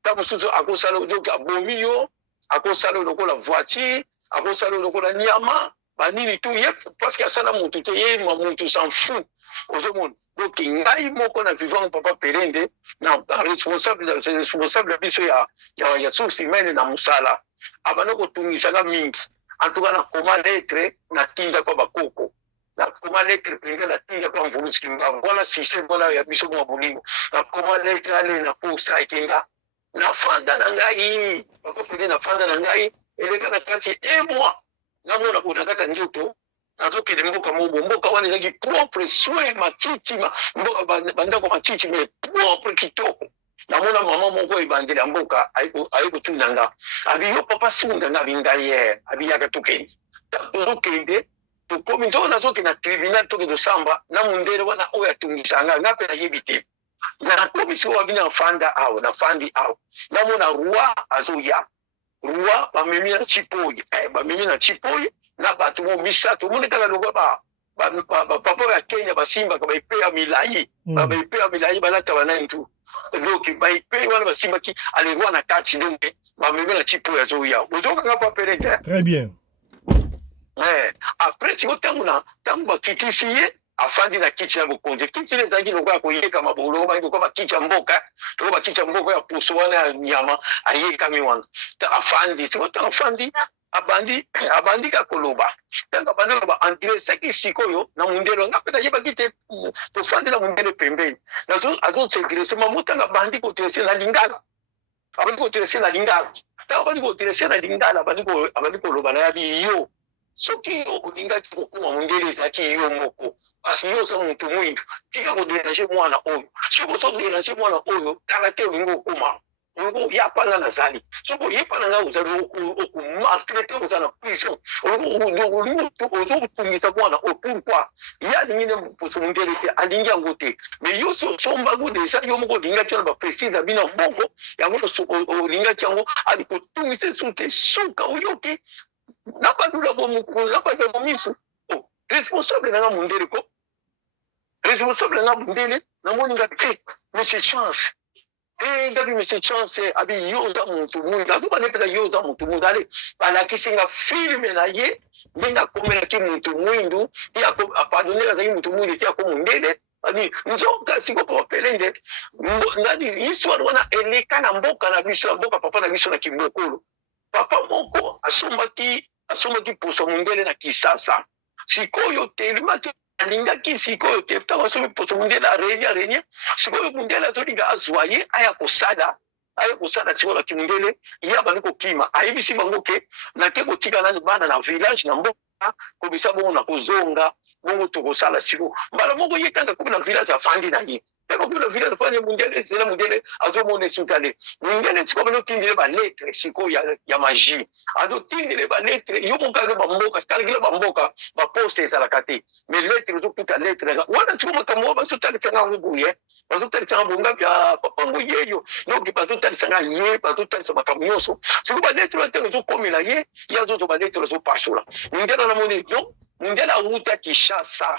ntango mosusu akosala oyoki abomi yo akosala lokola voiture akosala lokola nyama banini tu ye parce que asala mutu te ye mutu s'en fout ozomona donc ngai moko na vivant papa Pelende na responsable biso ya source humaine na musala abana kotungisanga mingi en tout cas na koma lettre na tinda kwa bakoko na koma lettre penga na tinda kwa mvulusi voilà système voilà ya biso mwa bolingo na koma lettre ale na posta ikenga na fanda na ngai papa Pelende na fanda na ngai eleka na kati moi namona kuna kaka njoto azokende mboka mobo mboka wana ezalaki propre soin matiti mboka bandako matiti mais propre kitoko namona mama moko ebandeli ya mboka aye kotuna nga abi yo papa sunda nga abi ngai ye abi yaka tokende tozokende tokomi nzoko nazokende na tribunal tokende tosamba na mundele wana oyo atungisa nga nga mpe nayebi te nakomi sikoyo abi nafanda awa nafandi awa namona roi azoya roi bamemi na chipoye bamemi na chipoye na bato mo misato omoni kaka lokola papa ya Kenya basimbaka baipe ya milayi baipe ya milayi balata banani tu donc baipe wana basimbaki alerwa na kati donc bamemi na chipoye azoya ozokanga papeleke très bien après siko ntango bakitisi ye afandi na kiti na bokonzi kiti ezalaki lokola koyekama boloko bangi lokola bakiti ya mboka lokola bakiti ya mboka ya puso wana ya nyama ayekami wana afandi siko ntango afandi abandi ka koloba ntango abandi koloba andresaki sikoyo na mundele nga mpe nayebaki te tofandi na mundele pembeni azosinterese mamo ntango abandi kointerese na lingala abandi kointerese na lingala ntango abandi kointerese na lingala abandi koloba na yabi yo soki yo olingaki kokuma mundele ezalaki yo moko parce yo oza motu mwindu tika koderange mwana oyo soki ozoderange mwana oyo tala te olingi okuma olingi oyapanga nazali soki oyepana ngai ozali okumaltraite oza na prison olingi ozotungisa mwana oyo pourquoi ye alingi nde poso mundele te alingi yango te mais yo so osombango deja yo moko olingaki wana baprécise abi na mbongo yango olingaki yango ali kotungisa esu te suka oyoki napandula bomukulu napandula bomisu responsable nanga mundele ko responsable nanga mundele namoni ngapi monsieur chance ngapi monsieur chance abi yo oza mutu mwindu azobane mpena yo oza mutu mwindu ale balakisi nga filme na ye ndenge akomelaki mutu mwindu apardone azalaki mutu mwindu te ako mundele ani nzoka sikopo bapelende ngani histoire wana eleka na mboka na biso ya mboka papa na biso na kimbokolo papa moko asomaki poso mundele na Kisasa sikoyo telimaki alingaki sikoyo te ntango asomi poso mundele arenie sikoyo mundele azolinga azwa ye aya kosala sikoyo na kimundele ye abandi kokima ayebisi bango ke nake kotika nani bana na village na mboka kobisa bongo na kozonga bongo tokosala sikoyo mbala moko ye kanga komi na village afandi na ye komi na village afandi mundele zela mundele azomona esutale mundele sikoyo bazotindile baletre sikoyo ya magie azotindile baletre yo mokaka bamboka sitalakila bamboka baposte ezalaka te mais letre ozokuta letre wana sikoyo makambo bazotalisanga yango boye bazotalisanga bongabi ya papango yeyo donc bazotalisanga ye bazotalisa makambo nyonso sikoyo baletre batenge ezokomela ye ye azozo baletre ezopasola mundele namoni donc mundele awuta Kinshasa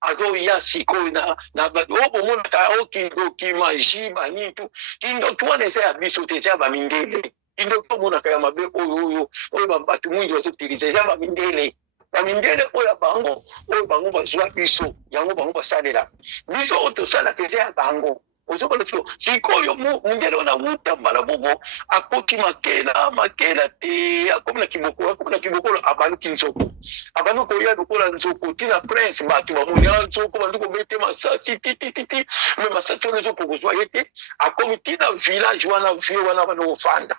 azoya sikoyo na obomonaka okindoki magie banitu kindoki wana eza ya biso te eza ya bamindele kindoki omonaka ya mabe oyo bato mwingi bazotiliza eza ya bamindele oyo bango bazwa biso yango bango basalela biso oyo tosalaka eza ya bango ozokona sikoyo mundele wana wuta mbala moko akoti makela te akomi na kibokolo abanuki nzoko abandi koya lokola nzoko tina prince bato bamoni nzoko bandi kobete masasi titititi me masasi wana ezokokozwa ye te akomi tina village wana vie wana bandi kofanda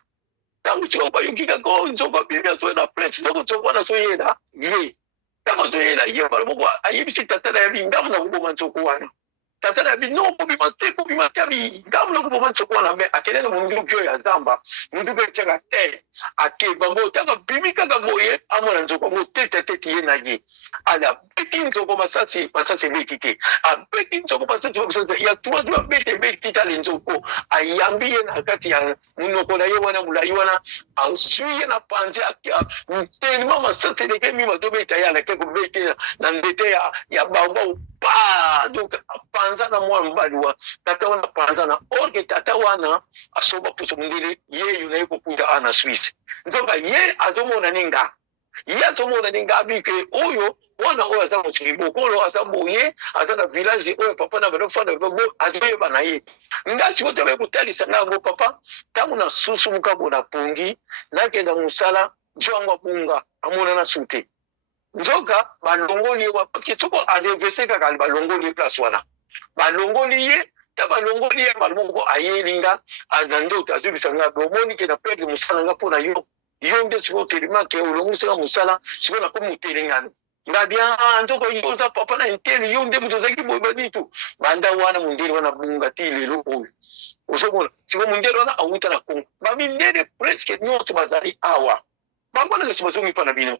ntango sikoyo bayoki kaka nzoko abimi azoya na prince nzoko nzoko wana azoyela ye ntango azoyela ye mbala moko ayebisi tata na yabi ndamu na koboma nzoko wana tata na yabi non kobima te abi ndamu na koboma nzoko wana me akende na monduki oyo ya zamba monduki oyo etiaka te ake bango ntango abimi kaka boye amona nzoko yango teteteti ye na ye ali abeti nzoko masasi ebeti te abeti nzoko masasi ya troisi abeti tali nzoko ayambi ye na kati ya munoko na ye wana molai wana asui ye na panzi telema masasi eleke mi bazobeta ye alake kobete na ndete ya bango pa donc apanza na mwana mobali wa tata wana apanza na orke tata wana asoba poso mundele yeyo na ye kokuta ana Suisse donc ye azomona ninga abike oyo wana oyo aza mosili bokolo aza boye aza na village oyo papa na banofanda azoyeba na ye nga siko te baye kotalisa nga yango papa ntango na susu mokabo na pongi nakenda mosala nzo yango abunga amona na su te nzoka balongoli ye parce soko arevese kaka balongoli ye place wana balongoli ye ta balongoli ye mbala moko ayelinga na ndoto azobisa nga bomoni ke na perdre mosala nga mpo na yo nde sikoyo otelemaki olongisaka mosala sikoyo nakomi motelengano nga bien nzoko yoza papa na inteli yo nde muto zaki boy banitu banda wana mundeli wana bunga ti lelo oyo osomona siko mundeli wana awuta na Congo bamindele presque nyonso bazali awa bango na kesibazongi mpa na bino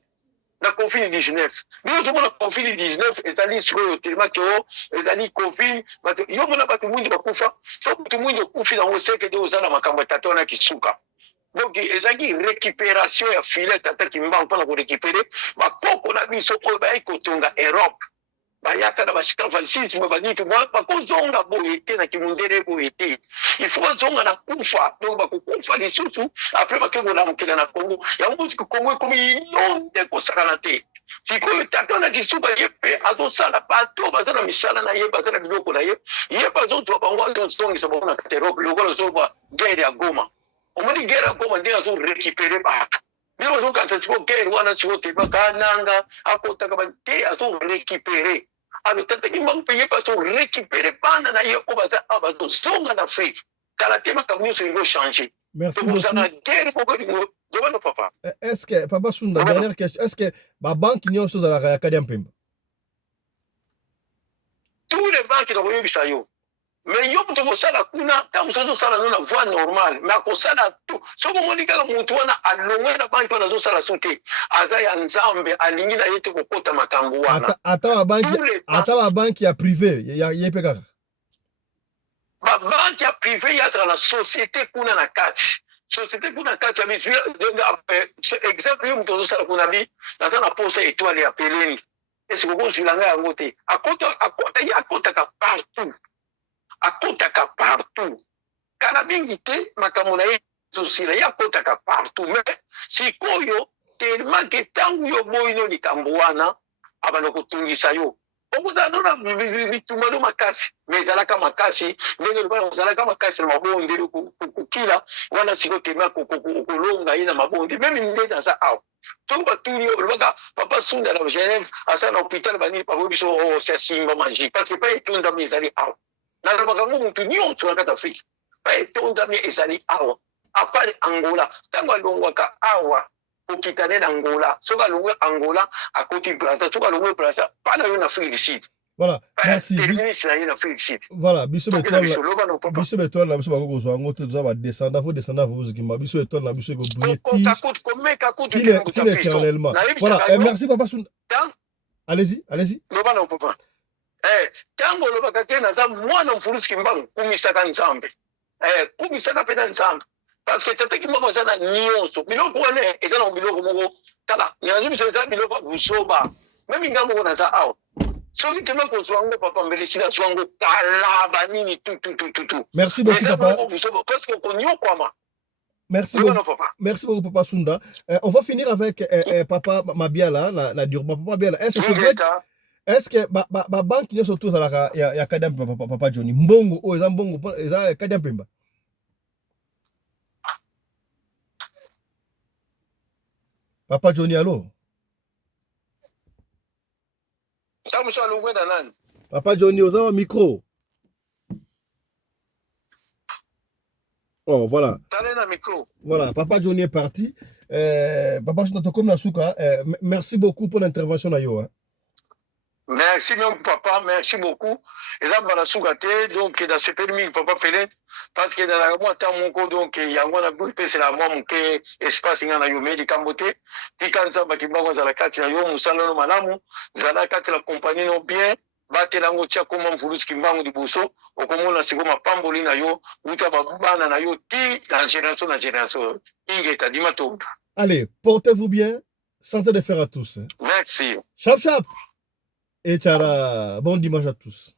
na COVID-19 bino tomona COVID-19 ezali sikoyo telema ke o ezali COVID yo mona bato mwingi bakufa so bato mwingi okufi nango seke de oza na makambo ya tata wana kisuka donc ezalaki récupération ya filet tata kimbangu mpona korécupéré bakoko na biso oyo bayaki kotonga Europe bayaka na basika fascisme banitu bakozonga boye te na kimundele boye te il faut bazonga na kufa donc bakokufa lisusu apres bakekolamukela na Congo yango Congo ekomi inonde kosakana te sikoyo tata na kisuka ye mpe azosala bato baza na misala na ye baza na biloko na ye ye bazozwa bango azozongisa bango na kati Europe lokola ozobwa guerre ya Goma omoni guerre ya Goma nde azorécupéré bato nde bazokatisa siko guerre wana siko tebaka nanga akotaka bate azorécupéré alors tata kimbangu mpe ye bazorécupéré bana na ye oyo baza awa bazozonga na Afrique kala te makambo nyonso elingo changer Merci beaucoup. guerre moko elingo zobana papa Est-ce que Papa Sunda, dernière question, est-ce que ma banque n'y a chose à la Kadiam Pemba? tous les banques nakoyebisa yo mais yo moto kosala kuna ntango mosusu ozosala no na voie normale mais akosala tu soki omoni kaka motu wana alongwe na banki wana azosala so te aza ya nzambe alingi na ye te kokota makambo wana ata babanki ya privé ye mpe kaka babanki ya privé yazaka na société kuna na kati société kuna na kati ya biso exemple yo moto ozosala kuna bi naza na posa étoile ya peleni esi kokozwila ngai yango te akotaka partout kala mingi te makambo na ye zosila ye akotaka partout mais sikoyo tellement ke ntango yo boyino likambo wana abanda kotungisa yo okozala nona bitumba no makasi mais ezalaka makasi ndenge lobana ozalaka makasi na mabondeli kokila wana sikoyo tema kolonga ye na mabonde meme ndenge aza awa soki batuli olobaka papa Sunda na Genève asala na hôpital banini pakoyo biso c'est simba magique parce que pa etondami ezali awa nalobaka ngo mutu nyonso na kati Afrique pa etondami ezali awa apart Angola ntango alongwaka awa okita nde na Angola soki alongwe Angola akoti Brazza soki alongwe Brazza pa na yo na Afrique du Sud. Voilà, merci. Voilà, biso étoile na biso bako kozwa ngo te toza ba descendant faut descendre vous qui ma biso étoile na biso ko briller éternellement. Voilà, merci papa Sunda. Allez-y. Loba na papa. Tango loba kake na za mwana mfurusi kimbangu kumisaka nzambe. Kumisaka pena nzambe. Parce que tata kimbangu za na nyonso. Biloko wana eza na biloko moko kala. Nyanzu biso za biloko busoba. Memi ngambo kona za awa. Soki tema kozwango papa mbele sila zwango kalaba nini tu. Merci beaucoup papa. Parce que konyokwama. Merci beaucoup papa Sunda. On va finir avec papa Mabiala la Durban papa Mabiala. Est-ce que ba banque ni surtout za la ya Kadiam papa Johnny mbongo o eza mbongo eza Kadiam Pemba. Papa Johnny allo. Papa Johnny oza micro. Oh voilà. Voilà, Papa Johnny est parti. Papa Sunda comme na suka. Merci beaucoup pour l'intervention na yo. Merci mon papa, merci beaucoup. Et là bana suka te donc dans ce permis papa Pelé parce que dans la moi temps mon ko donc yango na bu pese la moi muke espace ngana yo medi kambote tikanza bakibango za la kati na yo musala no malamu za la kati la compagnie no bien batela ngo tia koma mvulusi kimbango liboso okomona siko mapamboli na yo uta babana na yo ti na génération ingeta dimato. Allez, portez-vous bien, santé de fer à tous. Merci. Chap. Et tchara, bon dimanche à tous.